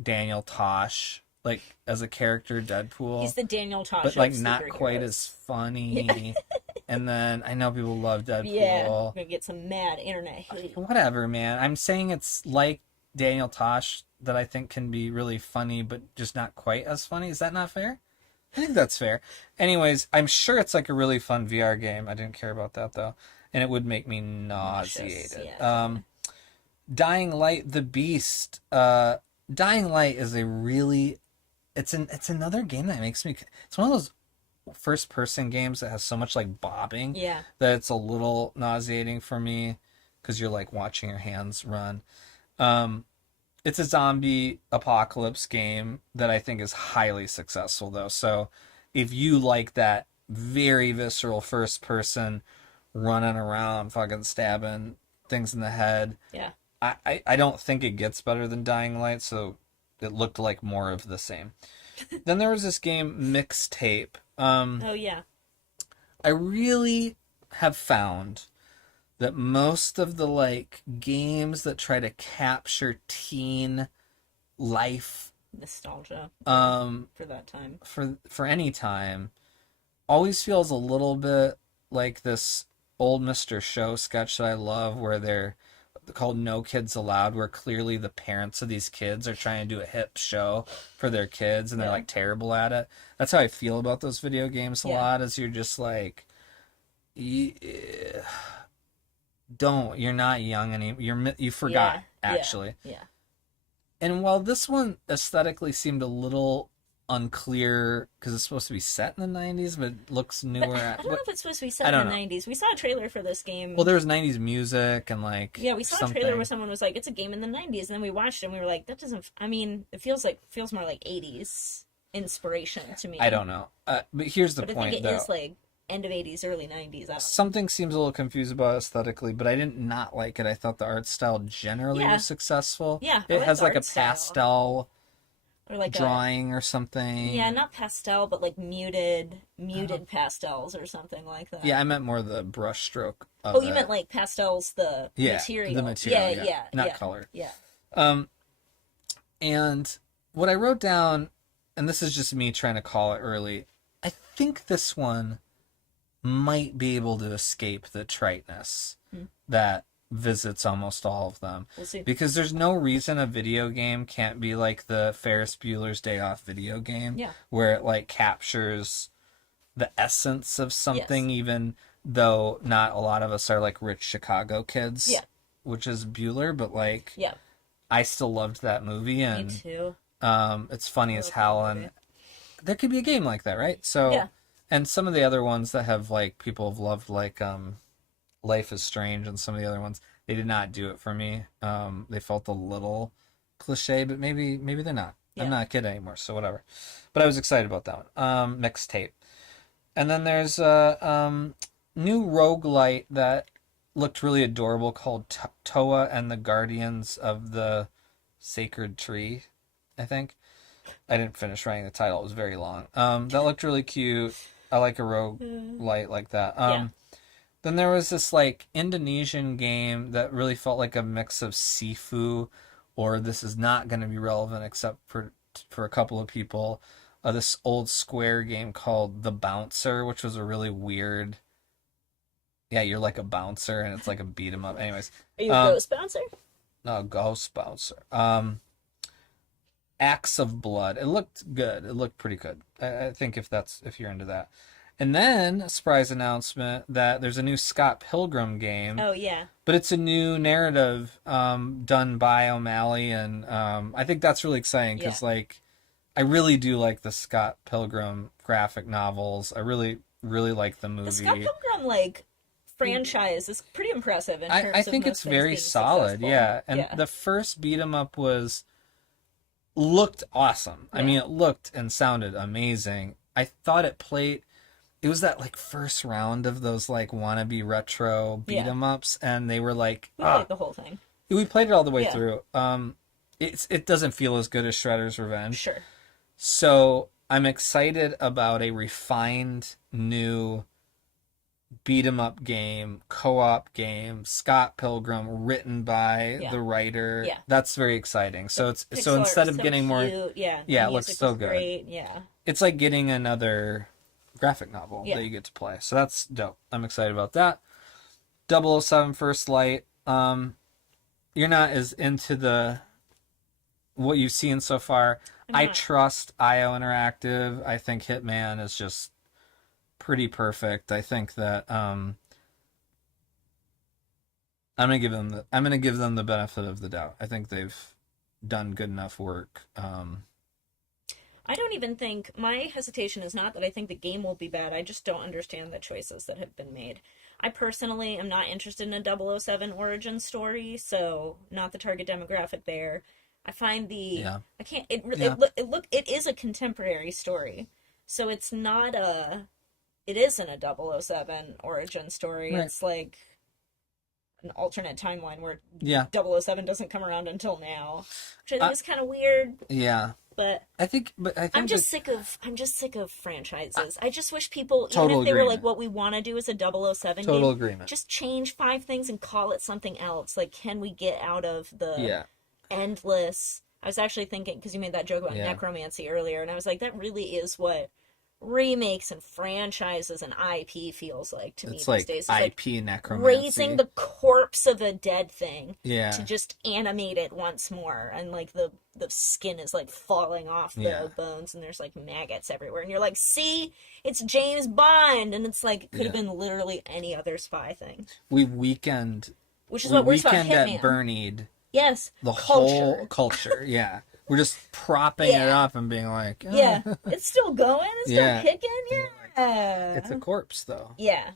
Daniel Tosh, like as a character, Deadpool. He's the Daniel Tosh but of like not superheroes. quite as funny. And then I know people love Deadpool. Yeah, we're gonna get some mad internet hate. Whatever, man. I'm saying it's like Daniel Tosh that I think can be really funny, but just not quite as funny. Is that not fair? I think that's fair. Anyways, I'm sure it's like a really fun VR game. I didn't care about that though, and it would make me nauseated. Yeah. Dying Light: The Beast. Dying Light is a really, it's another game that makes me. It's one of those first person games that has so much like bobbing Yeah. that it's a little nauseating for me because you're like watching your hands run. It's a zombie apocalypse game that I think is highly successful though. So if you like that very visceral first person running around fucking stabbing things in the head, Yeah. I don't think it gets better than Dying Light, so it looked like more of the same. Then there was this game Mixtape. Oh yeah. I really have found that most of the like games that try to capture teen life Nostalgia. For that time. for any time always feels a little bit like this old Mr. Show sketch that I love where they're called No Kids Allowed, where clearly the parents of these kids are trying to do a hip show for their kids, and they're like terrible at it. That's how I feel about those video games a lot. Is you're just like, you're not young anymore. You forgot actually. Yeah. And while this one aesthetically seemed a little unclear because it's supposed to be set in the 90s, but it looks newer. I don't know if it's supposed to be set in the 90s. We saw a trailer for this game. Well, there was 90s music and like we saw a trailer where someone was like, "It's a game in the 90s," and then we watched it and we were like, "That doesn't." I mean, it feels more like 80s inspiration to me. I don't know, but here's the point. I think it is like end of 80s, early 90s. Something seems a little confused about aesthetically, but I didn't not like it. I thought the art style generally was successful. Yeah, it has like a pastel. Or like drawing or something. Yeah, not pastel, but like muted pastels or something like that. Yeah, I meant more the brush stroke. You meant like pastels, the material. The material. Yeah, not color. Yeah. And what I wrote down, and this is just me trying to call it early, I think this one might be able to escape the triteness that visits almost all of them. We'll see. Because there's no reason a video game can't be like the Ferris Bueller's Day Off video game, where it like captures the essence of something, even though not a lot of us are like rich Chicago kids, which is Bueller, but like I still loved that movie, and me too. It's funny as hell, and there could be a game like that, right? So and some of the other ones that have like people have loved, like Life is Strange, and some of the other ones, they did not do it for me. They felt a little cliche, but maybe they're not. I'm not a kid anymore, so whatever. But I was excited about that one. Mixtape. And then there's a new roguelite that looked really adorable called Toa and the Guardians of the Sacred Tree, I think. I didn't finish writing the title. It was very long. That looked really cute. I like a roguelite like that. Then there was this like Indonesian game that really felt like a mix of Sifu, or this is not going to be relevant except for a couple of people. This old Square game called The Bouncer, which was a really weird. Yeah, you're like a bouncer, and it's like a beat 'em up. Anyways, are you a ghost bouncer? No, ghost bouncer. Acts of Blood. It looked good. It looked pretty good. I think if you're into that. And then a surprise announcement that there's a new Scott Pilgrim game. Oh yeah. But it's a new narrative done by O'Malley, and I think that's really exciting because like I really do like the Scott Pilgrim graphic novels. I really like the movie. The Scott Pilgrim like franchise is pretty impressive in terms I think of it's very solid. successful. Yeah, and the first beat 'em up looked awesome. I mean, it looked and sounded amazing. I thought it was that like first round of those like wannabe retro beat 'em ups, and they were like we played the whole thing. We played it all the way through. It doesn't feel as good as Shredder's Revenge. Sure. So I'm excited about a refined new beat 'em up game, co-op game, Scott Pilgrim, written by the writer. Yeah. That's very exciting. So instead of getting more, it looks so good. Great. Yeah. It's like getting another graphic novel that you get to play. So that's dope. I'm excited about that. 007 First Light. You're not as into what you've seen so far. I trust IO Interactive. I think Hitman is just pretty perfect. I think that I'm gonna give them the benefit of the doubt. I think they've done good enough work. I don't even think, my hesitation is not that I think the game will be bad. I just don't understand the choices that have been made. I personally am not interested in a 007 origin story, so not the target demographic there. I find it is a contemporary story. So it isn't a 007 origin story. Right. It's like an alternate timeline where 007 doesn't come around until now, which I think is kind of weird. Yeah. But I think I'm just sick of franchises. I just wish people, even if they were like, what we want to do is a 007 total game, agreement. Just change 5 things and call it something else. Like, can we get out of the endless? I was actually thinking, because you made that joke about necromancy earlier, and I was like, that really is what remakes and franchises and IP feels like to me It's these like days. It's like IP necromancy. raising the corpse of a dead thing Yeah. to just animate it once more, and like the skin is like falling off the bones, and there's like maggots everywhere, and you're like, see, it's James Bond, and it's like it could have been literally any other spy thing. We weekend Which is what works about at Hitman. Bernied Yes, the culture. whole culture. Yeah, we're just propping it up and being like, oh. Yeah, it's still going, it's still kicking. Yeah, it's a corpse though. Yeah,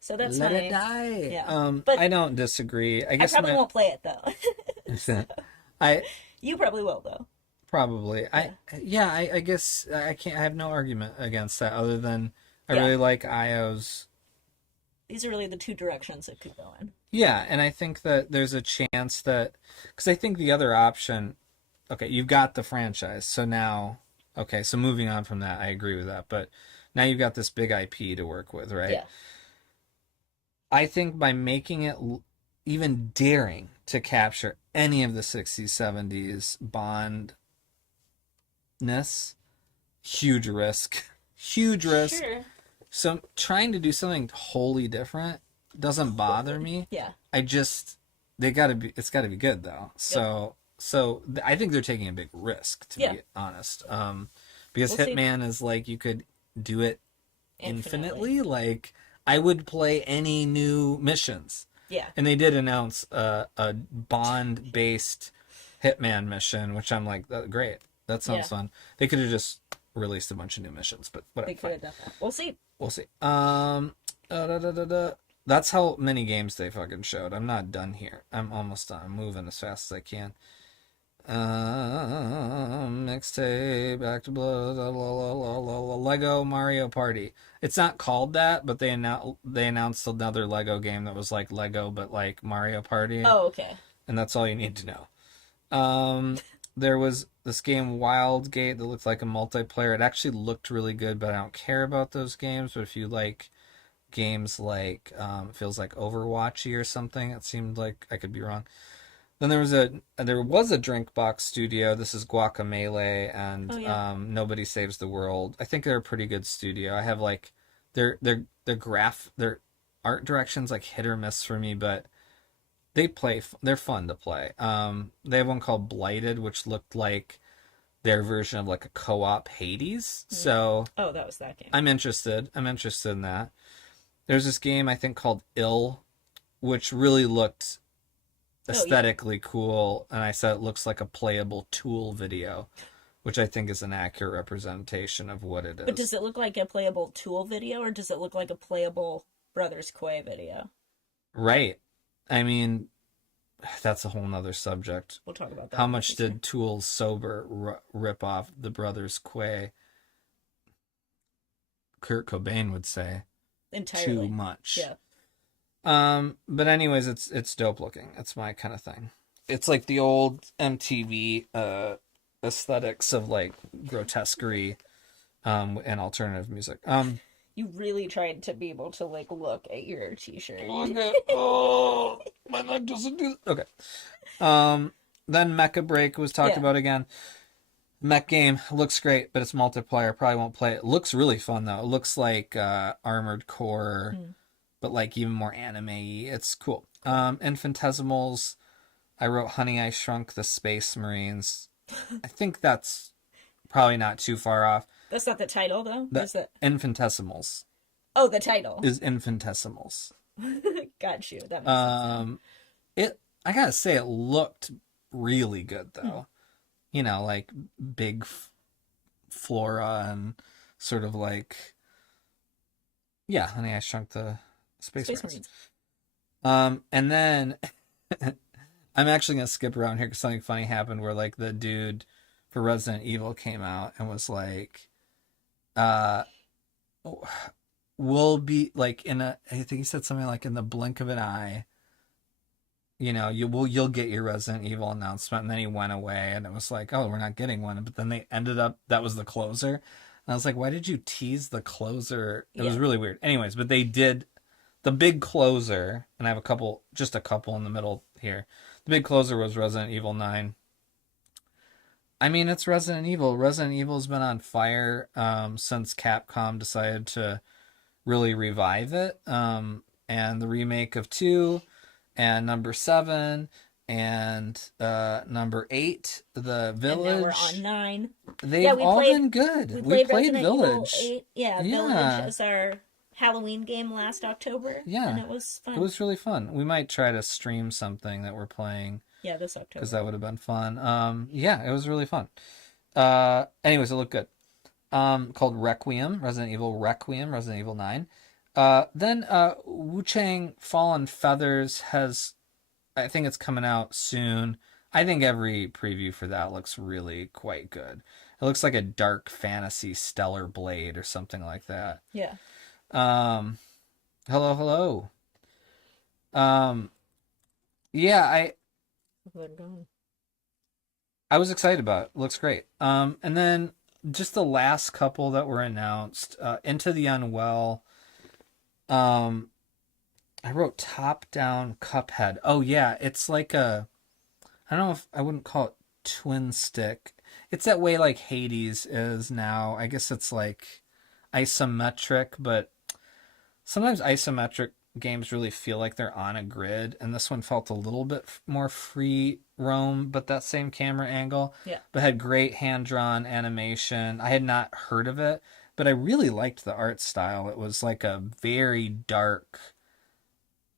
so that's Let it die. Yeah, but I don't disagree. I guess I probably won't play it though. So, you probably will though. Probably. I guess I can't. I have no argument against that other than I really like IO's. These are really the two directions it could go in. Yeah, and I think that there's a chance that because I think the other option. Okay, you've got the franchise, so now. Okay, so moving on from that, I agree with that, but now you've got this big IP to work with, right? Yeah. I think by making it even daring to capture any of the 60s, 70s Bond-ness, huge risk. Huge risk. Sure. So trying to do something wholly different doesn't bother me. Yeah. It's gotta be good though. So I think they're taking a big risk, to be honest. Because Hitman is like, you could do it infinitely. Like, I would play any new missions. Yeah. And they did announce a Bond-based Hitman mission, which I'm like, great. That sounds fun. They could have just released a bunch of new missions, but whatever. They could have done that. We'll see. We'll see. That's how many games they fucking showed. I'm not done here. I'm almost done. I'm moving as fast as I can. Mixtape, Back to Blood, Lego Mario Party. It's not called that, but they announced another Lego game that was like Lego but like Mario Party. Oh, okay. And that's all you need to know. There was this game Wildgate that looked like a multiplayer. It actually looked really good, but I don't care about those games. But if you like games like it feels like Overwatchy or something, it seemed like, I could be wrong. Then there was a Drinkbox studio. This is Guacamelee and Nobody Saves the World. I think they're a pretty good studio. I have like their art direction's like hit or miss for me, but they're fun to play. They have one called Blighted, which looked like their version of like a co-op Hades. So that was that game. I'm interested in that. There's this game I think called Ill, which really looked aesthetically cool, and I said it looks like a playable Tool video, which I think is an accurate representation of what it is. But does it look like a playable Tool video, or does it look like a playable Brothers Quay video? Right. I mean, that's a whole nother subject. We'll talk about that. How much did Tool's Sober rip off the Brothers Quay? Kurt Cobain would say entirely. Too much. Yeah. But anyways, it's dope looking. It's my kind of thing. It's like the old MTV aesthetics of like grotesquerie and alternative music. You really tried to be able to like look at your t-shirt. Oh, my leg doesn't do okay. Then Mecha Break was talked about again. Mech game looks great, but it's multiplayer. Probably won't play it. Looks really fun though. It looks like Armored Core, but like even more anime-y. It's cool. Infinitesimals. I wrote Honey, I Shrunk the Space Marines. I think that's probably not too far off. That's not the title though. Is that Infinitesimals? Oh, the title is Infinitesimals. Got you. That makes sense. I gotta say, it looked really good though. You know, like big flora and sort of like, Honey, I Shrunk the Space Marines. And then I'm actually gonna skip around here because something funny happened where like the dude for Resident Evil came out and was like, we'll be like I think he said something like in the blink of an eye, you know, you'll get your Resident Evil announcement. And then he went away and it was like, oh, we're not getting one. But then they ended up, that was the closer. And I was like, why did you tease the closer? It was really weird. Anyways, but they did the big closer, and I have just a couple in the middle here. The big closer was Resident Evil 9. I mean, it's Resident Evil. Resident Evil's been on fire since Capcom decided to really revive it. And the remake of 2 and number 7 and number 8, The And now we're on Village, 9. Yeah, they've all been good. we We played played Resident Evil Village. 8. Yeah, Village Yeah. as our Halloween game last October, and Yeah. it was It fun. was really fun. We might try to stream something that we're playing Yeah, this because October. that would have been fun. Yeah, it was really fun. Anyways, it looked good. Called Requiem, Resident Evil Requiem, Resident Evil 9. Then Wu Chang Fallen Feathers has, I think it's coming out soon. I think every preview for that looks really quite good. It looks like a dark fantasy Stellar Blade or something like that. Yeah. Um, hello, hello. Um, yeah, They're gone. I was excited about it. Looks great. And then just the last couple that were announced, Into the Unwell. Um, I wrote top down Cuphead. Oh yeah, it's like I don't know if I wouldn't call it twin stick. It's that way like Hades is now. I guess it's like isometric, but sometimes isometric games really feel like they're on a grid, and this one felt a little bit more free roam, but that same camera angle, Yeah. but had great hand drawn animation. I had not heard of it, but I really liked the art style. It was like a very dark,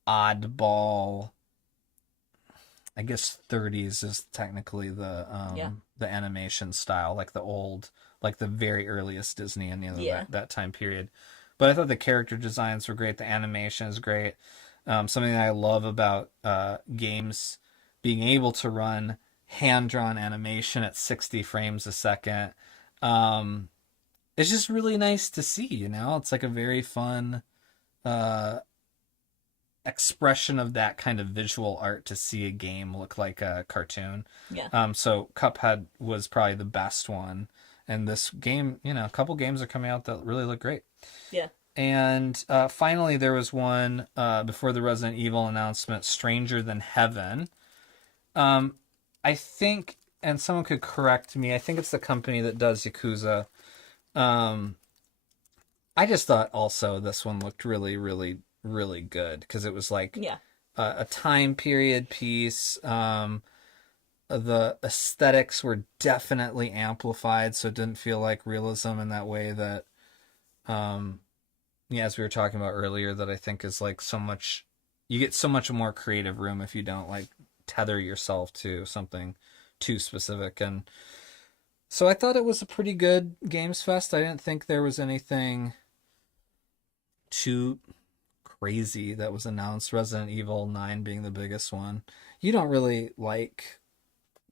oddball. I guess 30s is technically Yeah. the animation style, like the old, like the very earliest Disney and Yeah. that time period. But I thought the character designs were great. The animation is great. Something that I love about games being able to run hand drawn animation at 60 frames a second. Um, it's just really nice to see. It's like a very fun uh, expression of that kind of visual art to see a game look like a cartoon. Yeah. So Cuphead was probably the best one. And this game, a couple games are coming out that really look great. Yeah. And finally, there was one before the Resident Evil announcement, Stranger Than Heaven. I think, and someone could correct me, I think it's the company that does Yakuza. Um, I just thought also this one looked really, really, really good because it was like Yeah. a time period piece. The aesthetics were definitely amplified, so it didn't feel like realism in that way that yeah, as we were talking about earlier, that I think is like so much, you get so much more creative room if you don't like tether yourself to something too specific. And so I thought it was a pretty good Games Fest. I didn't think there was anything too crazy that was announced, Resident Evil 9 being the biggest one. You don't really like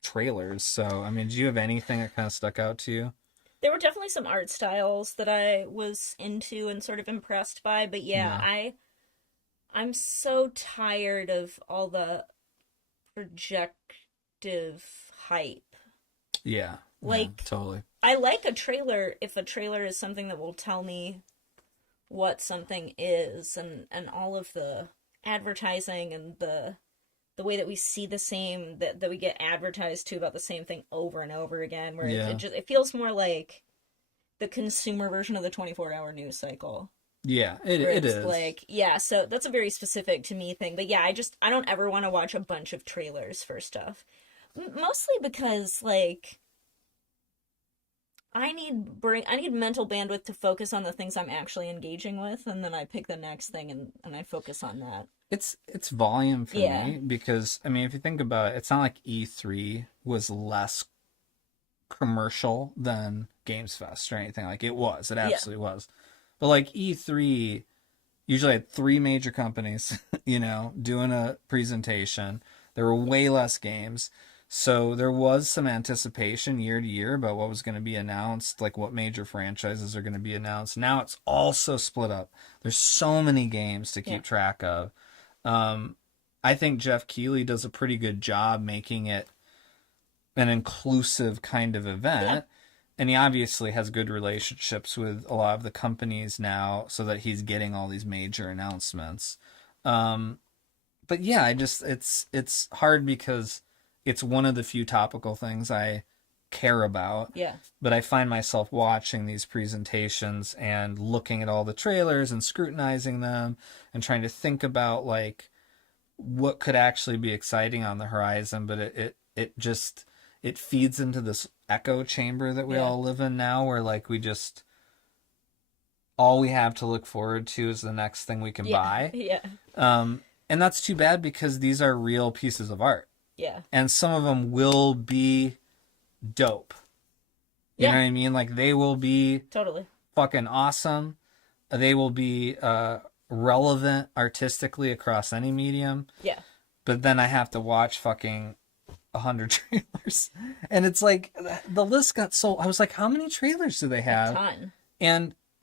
trailers, so I mean, do you have anything that kind of stuck out to you? There were definitely some art styles that I was into and sort of impressed by, but yeah, Yeah. I'm so tired of all the projective hype. Yeah. Yeah, Like, totally. I like a trailer if a trailer is something that will tell me what something is, and all of the advertising and the way that we see the same, that we get advertised to about the same thing over and over again, where Yeah. it feels more like the consumer version of the 24-hour news cycle, Yeah, where it it's is. like, yeah, so that's a very specific to me thing. But yeah, I don't ever want to watch a bunch of trailers for stuff. Mostly because like I need mental bandwidth to focus on the things I'm actually engaging with, and then I pick the next thing and I focus on that. It's volume for Yeah. me because I mean, if you think about it, it's not like E3 was less commercial than Games Fest or anything. Like it was. It Yeah. absolutely was. But like E3 usually had three major companies, doing a presentation. There were way less games. So there was some anticipation year to year about what was going to be announced, like what major franchises are going to be announced. Now it's also split up. There's so many games to keep Yeah. track of. Um, I think Jeff Keighley does a pretty good job making it an inclusive kind of event. Yeah. And he obviously has good relationships with a lot of the companies now so that he's getting all these major announcements. But yeah, it's hard because it's one of the few topical things I care about. Yeah. But I find myself watching these presentations and looking at all the trailers and scrutinizing them and trying to think about like what could actually be exciting on the horizon. But it just, it feeds into this echo chamber that we all live in now, where like we just, all we have to look forward to is the next thing we can buy. Yeah. And that's too bad, because these are real pieces of art. Yeah. And some of them will be dope. You know what I mean? Like, they will be Totally fucking awesome. They will be relevant artistically across any medium. Yeah. But then I have to watch fucking 100 trailers. And it's like, the list got so... I was like, how many trailers do they have? A ton.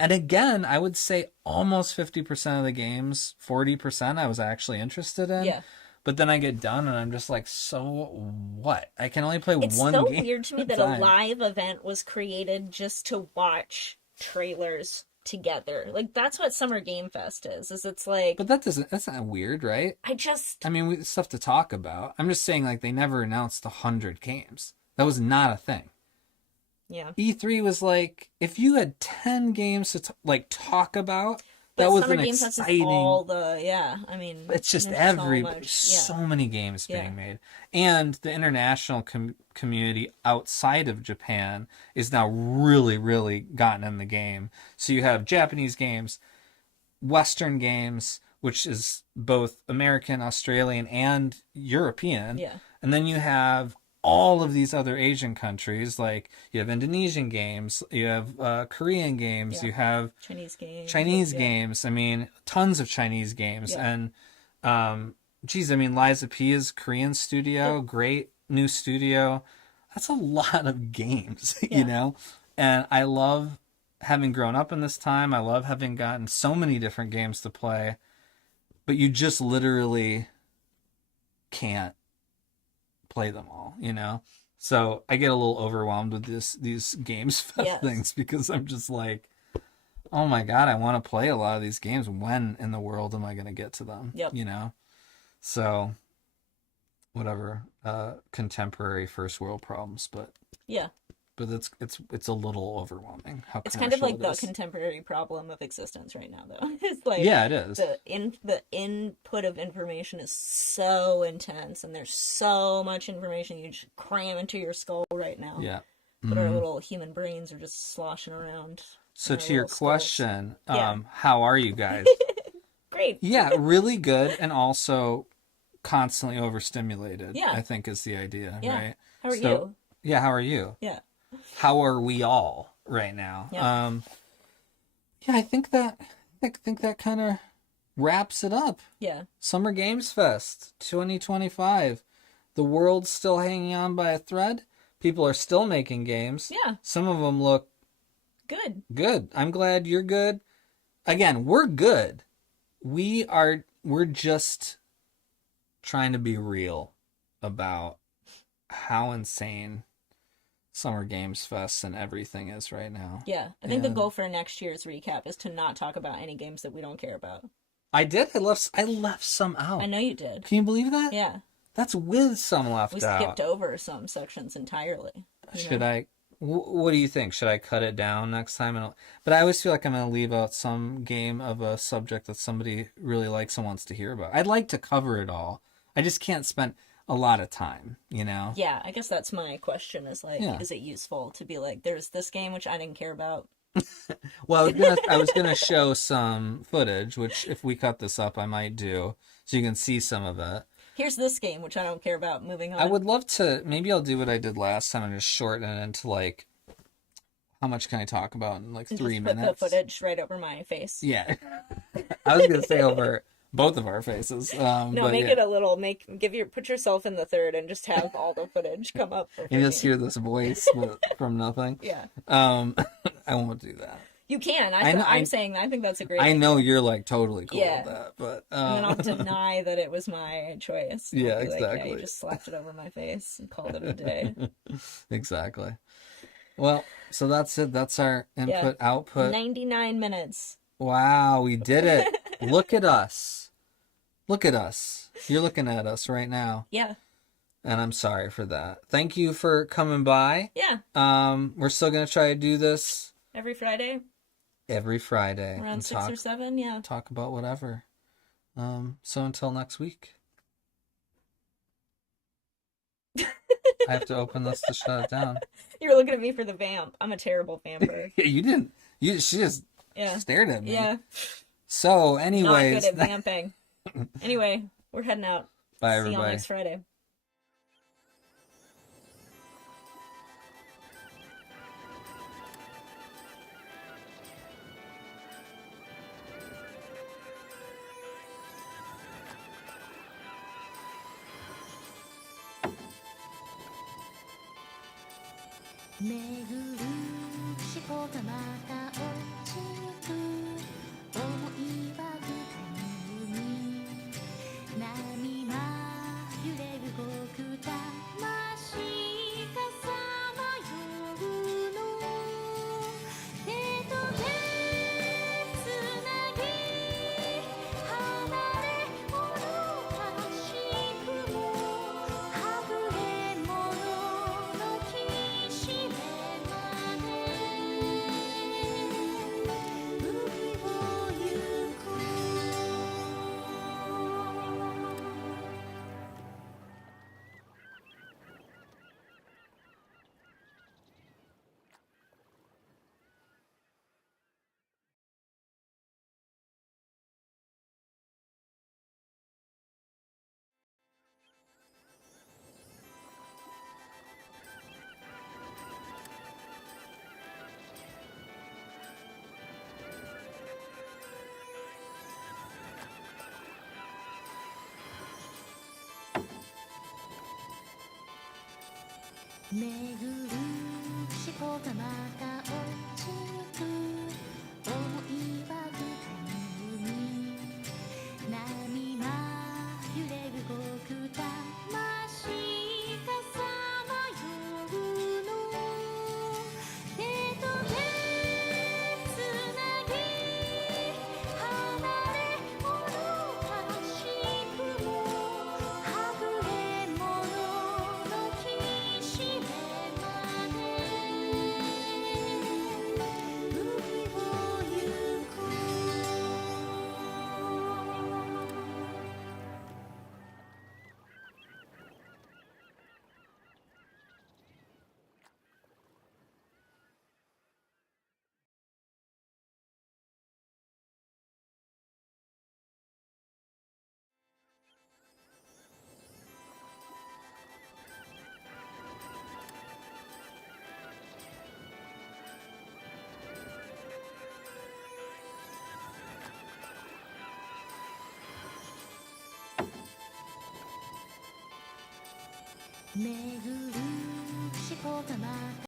And again, I would say almost 50% of the games, 40% I was actually interested in. Yeah. But then I get done and I'm just like, so what? I can only play one game. It's so weird to me that time. a live event was created just to watch trailers together. Like, that's what Summer Game Fest is it's like... But that's not weird, right? I mean, we stuff to talk about. I'm just saying, like, they never announced 100 games. That was not a thing. Yeah. E3 was like, if you had 10 games to talk about, that was an exciting... all the, I mean... It's just so many games being made. And the international community outside of Japan is now really, really gotten in the game. So you have Japanese games, Western games, which is both American, Australian, and European. Yeah. And then you have all of these other Asian countries, like you have Indonesian games, you have Korean games, you have Chinese games. I mean, tons of Chinese games. And geez, I mean, Liza P is Korean studio, great new studio. That's a lot of games, you know? And I love having grown up in this time. I love having gotten so many different games to play, but you just literally can't play them all, you know? So I get a little overwhelmed with these games fest things, because I'm just like, oh my God, I want to play a lot of these games. When in the world am I going to get to them? You know? So whatever, contemporary first world problems, but it's a little overwhelming. It's kind of like the contemporary problem of existence right now, though. It's like, it is. The input of information is so intense, and there's so much information you just cram into your skull right now. Yeah. But our little human brains are just sloshing around. So to your question, how are you guys? Great. Yeah, really good, and also constantly overstimulated. Yeah. I think is the idea, right? How are you? Yeah, how are you? Yeah. How are we all right now? Yeah. I think that kind of wraps it up. Yeah. Summer Games Fest 2025. The world's still hanging on by a thread. People are still making games. Yeah. Some of them look good. I'm glad you're good. Again, we're good. We're just trying to be real about how insane Summer Games Fest and everything is right now. Yeah. I think the goal for next year's recap is to not talk about any games that we don't care about. I did. I left some out. I know you did. Can you believe that? Yeah. That's with some left out. We skipped over some sections entirely. Should I? What do you think? Should I cut it down next time? But I always feel like I'm going to leave out some game of a subject that somebody really likes and wants to hear about. I'd like to cover it all. I just can't spend a lot of time, you know? Yeah, I guess that's my question is like, is it useful to be like, there's this game which I didn't care about? Well, I was gonna show some footage, which if we cut this up, I might do, so you can see some of it. Here's this game, which I don't care about. Moving on. I would love to, maybe I'll do what I did last time and just shorten it into like, how much can I talk about in like 3 minutes? Put the footage right over my face. Yeah. I was gonna say over both of our faces. Make it a little, put yourself in the third and just have all the footage come up. You just hear this voice from nothing. Yeah. I won't do that. You can. I'm saying I think that's a great idea. I know you're like totally cool with that, but and then I'll deny that it was my choice. Yeah, exactly. You just slapped it over my face and called it a day. Exactly. Well, so that's it. That's our input output. 99 minutes. Wow, we did it. Look at us. Look at us. You're looking at us right now. Yeah. And I'm sorry for that. Thank you for coming by. Yeah. We're still gonna try to do this Every Friday every Friday around and 6 or 7. Yeah. talk about whatever. So until next week. I have to open this to shut it down. You were looking at me for the vamp. I'm a terrible vamper. You didn't. She just Yeah. stared at me. Yeah. So, Not anyways, good at vamping. Anyway, we're heading out. bye See y'all everybody. next Friday.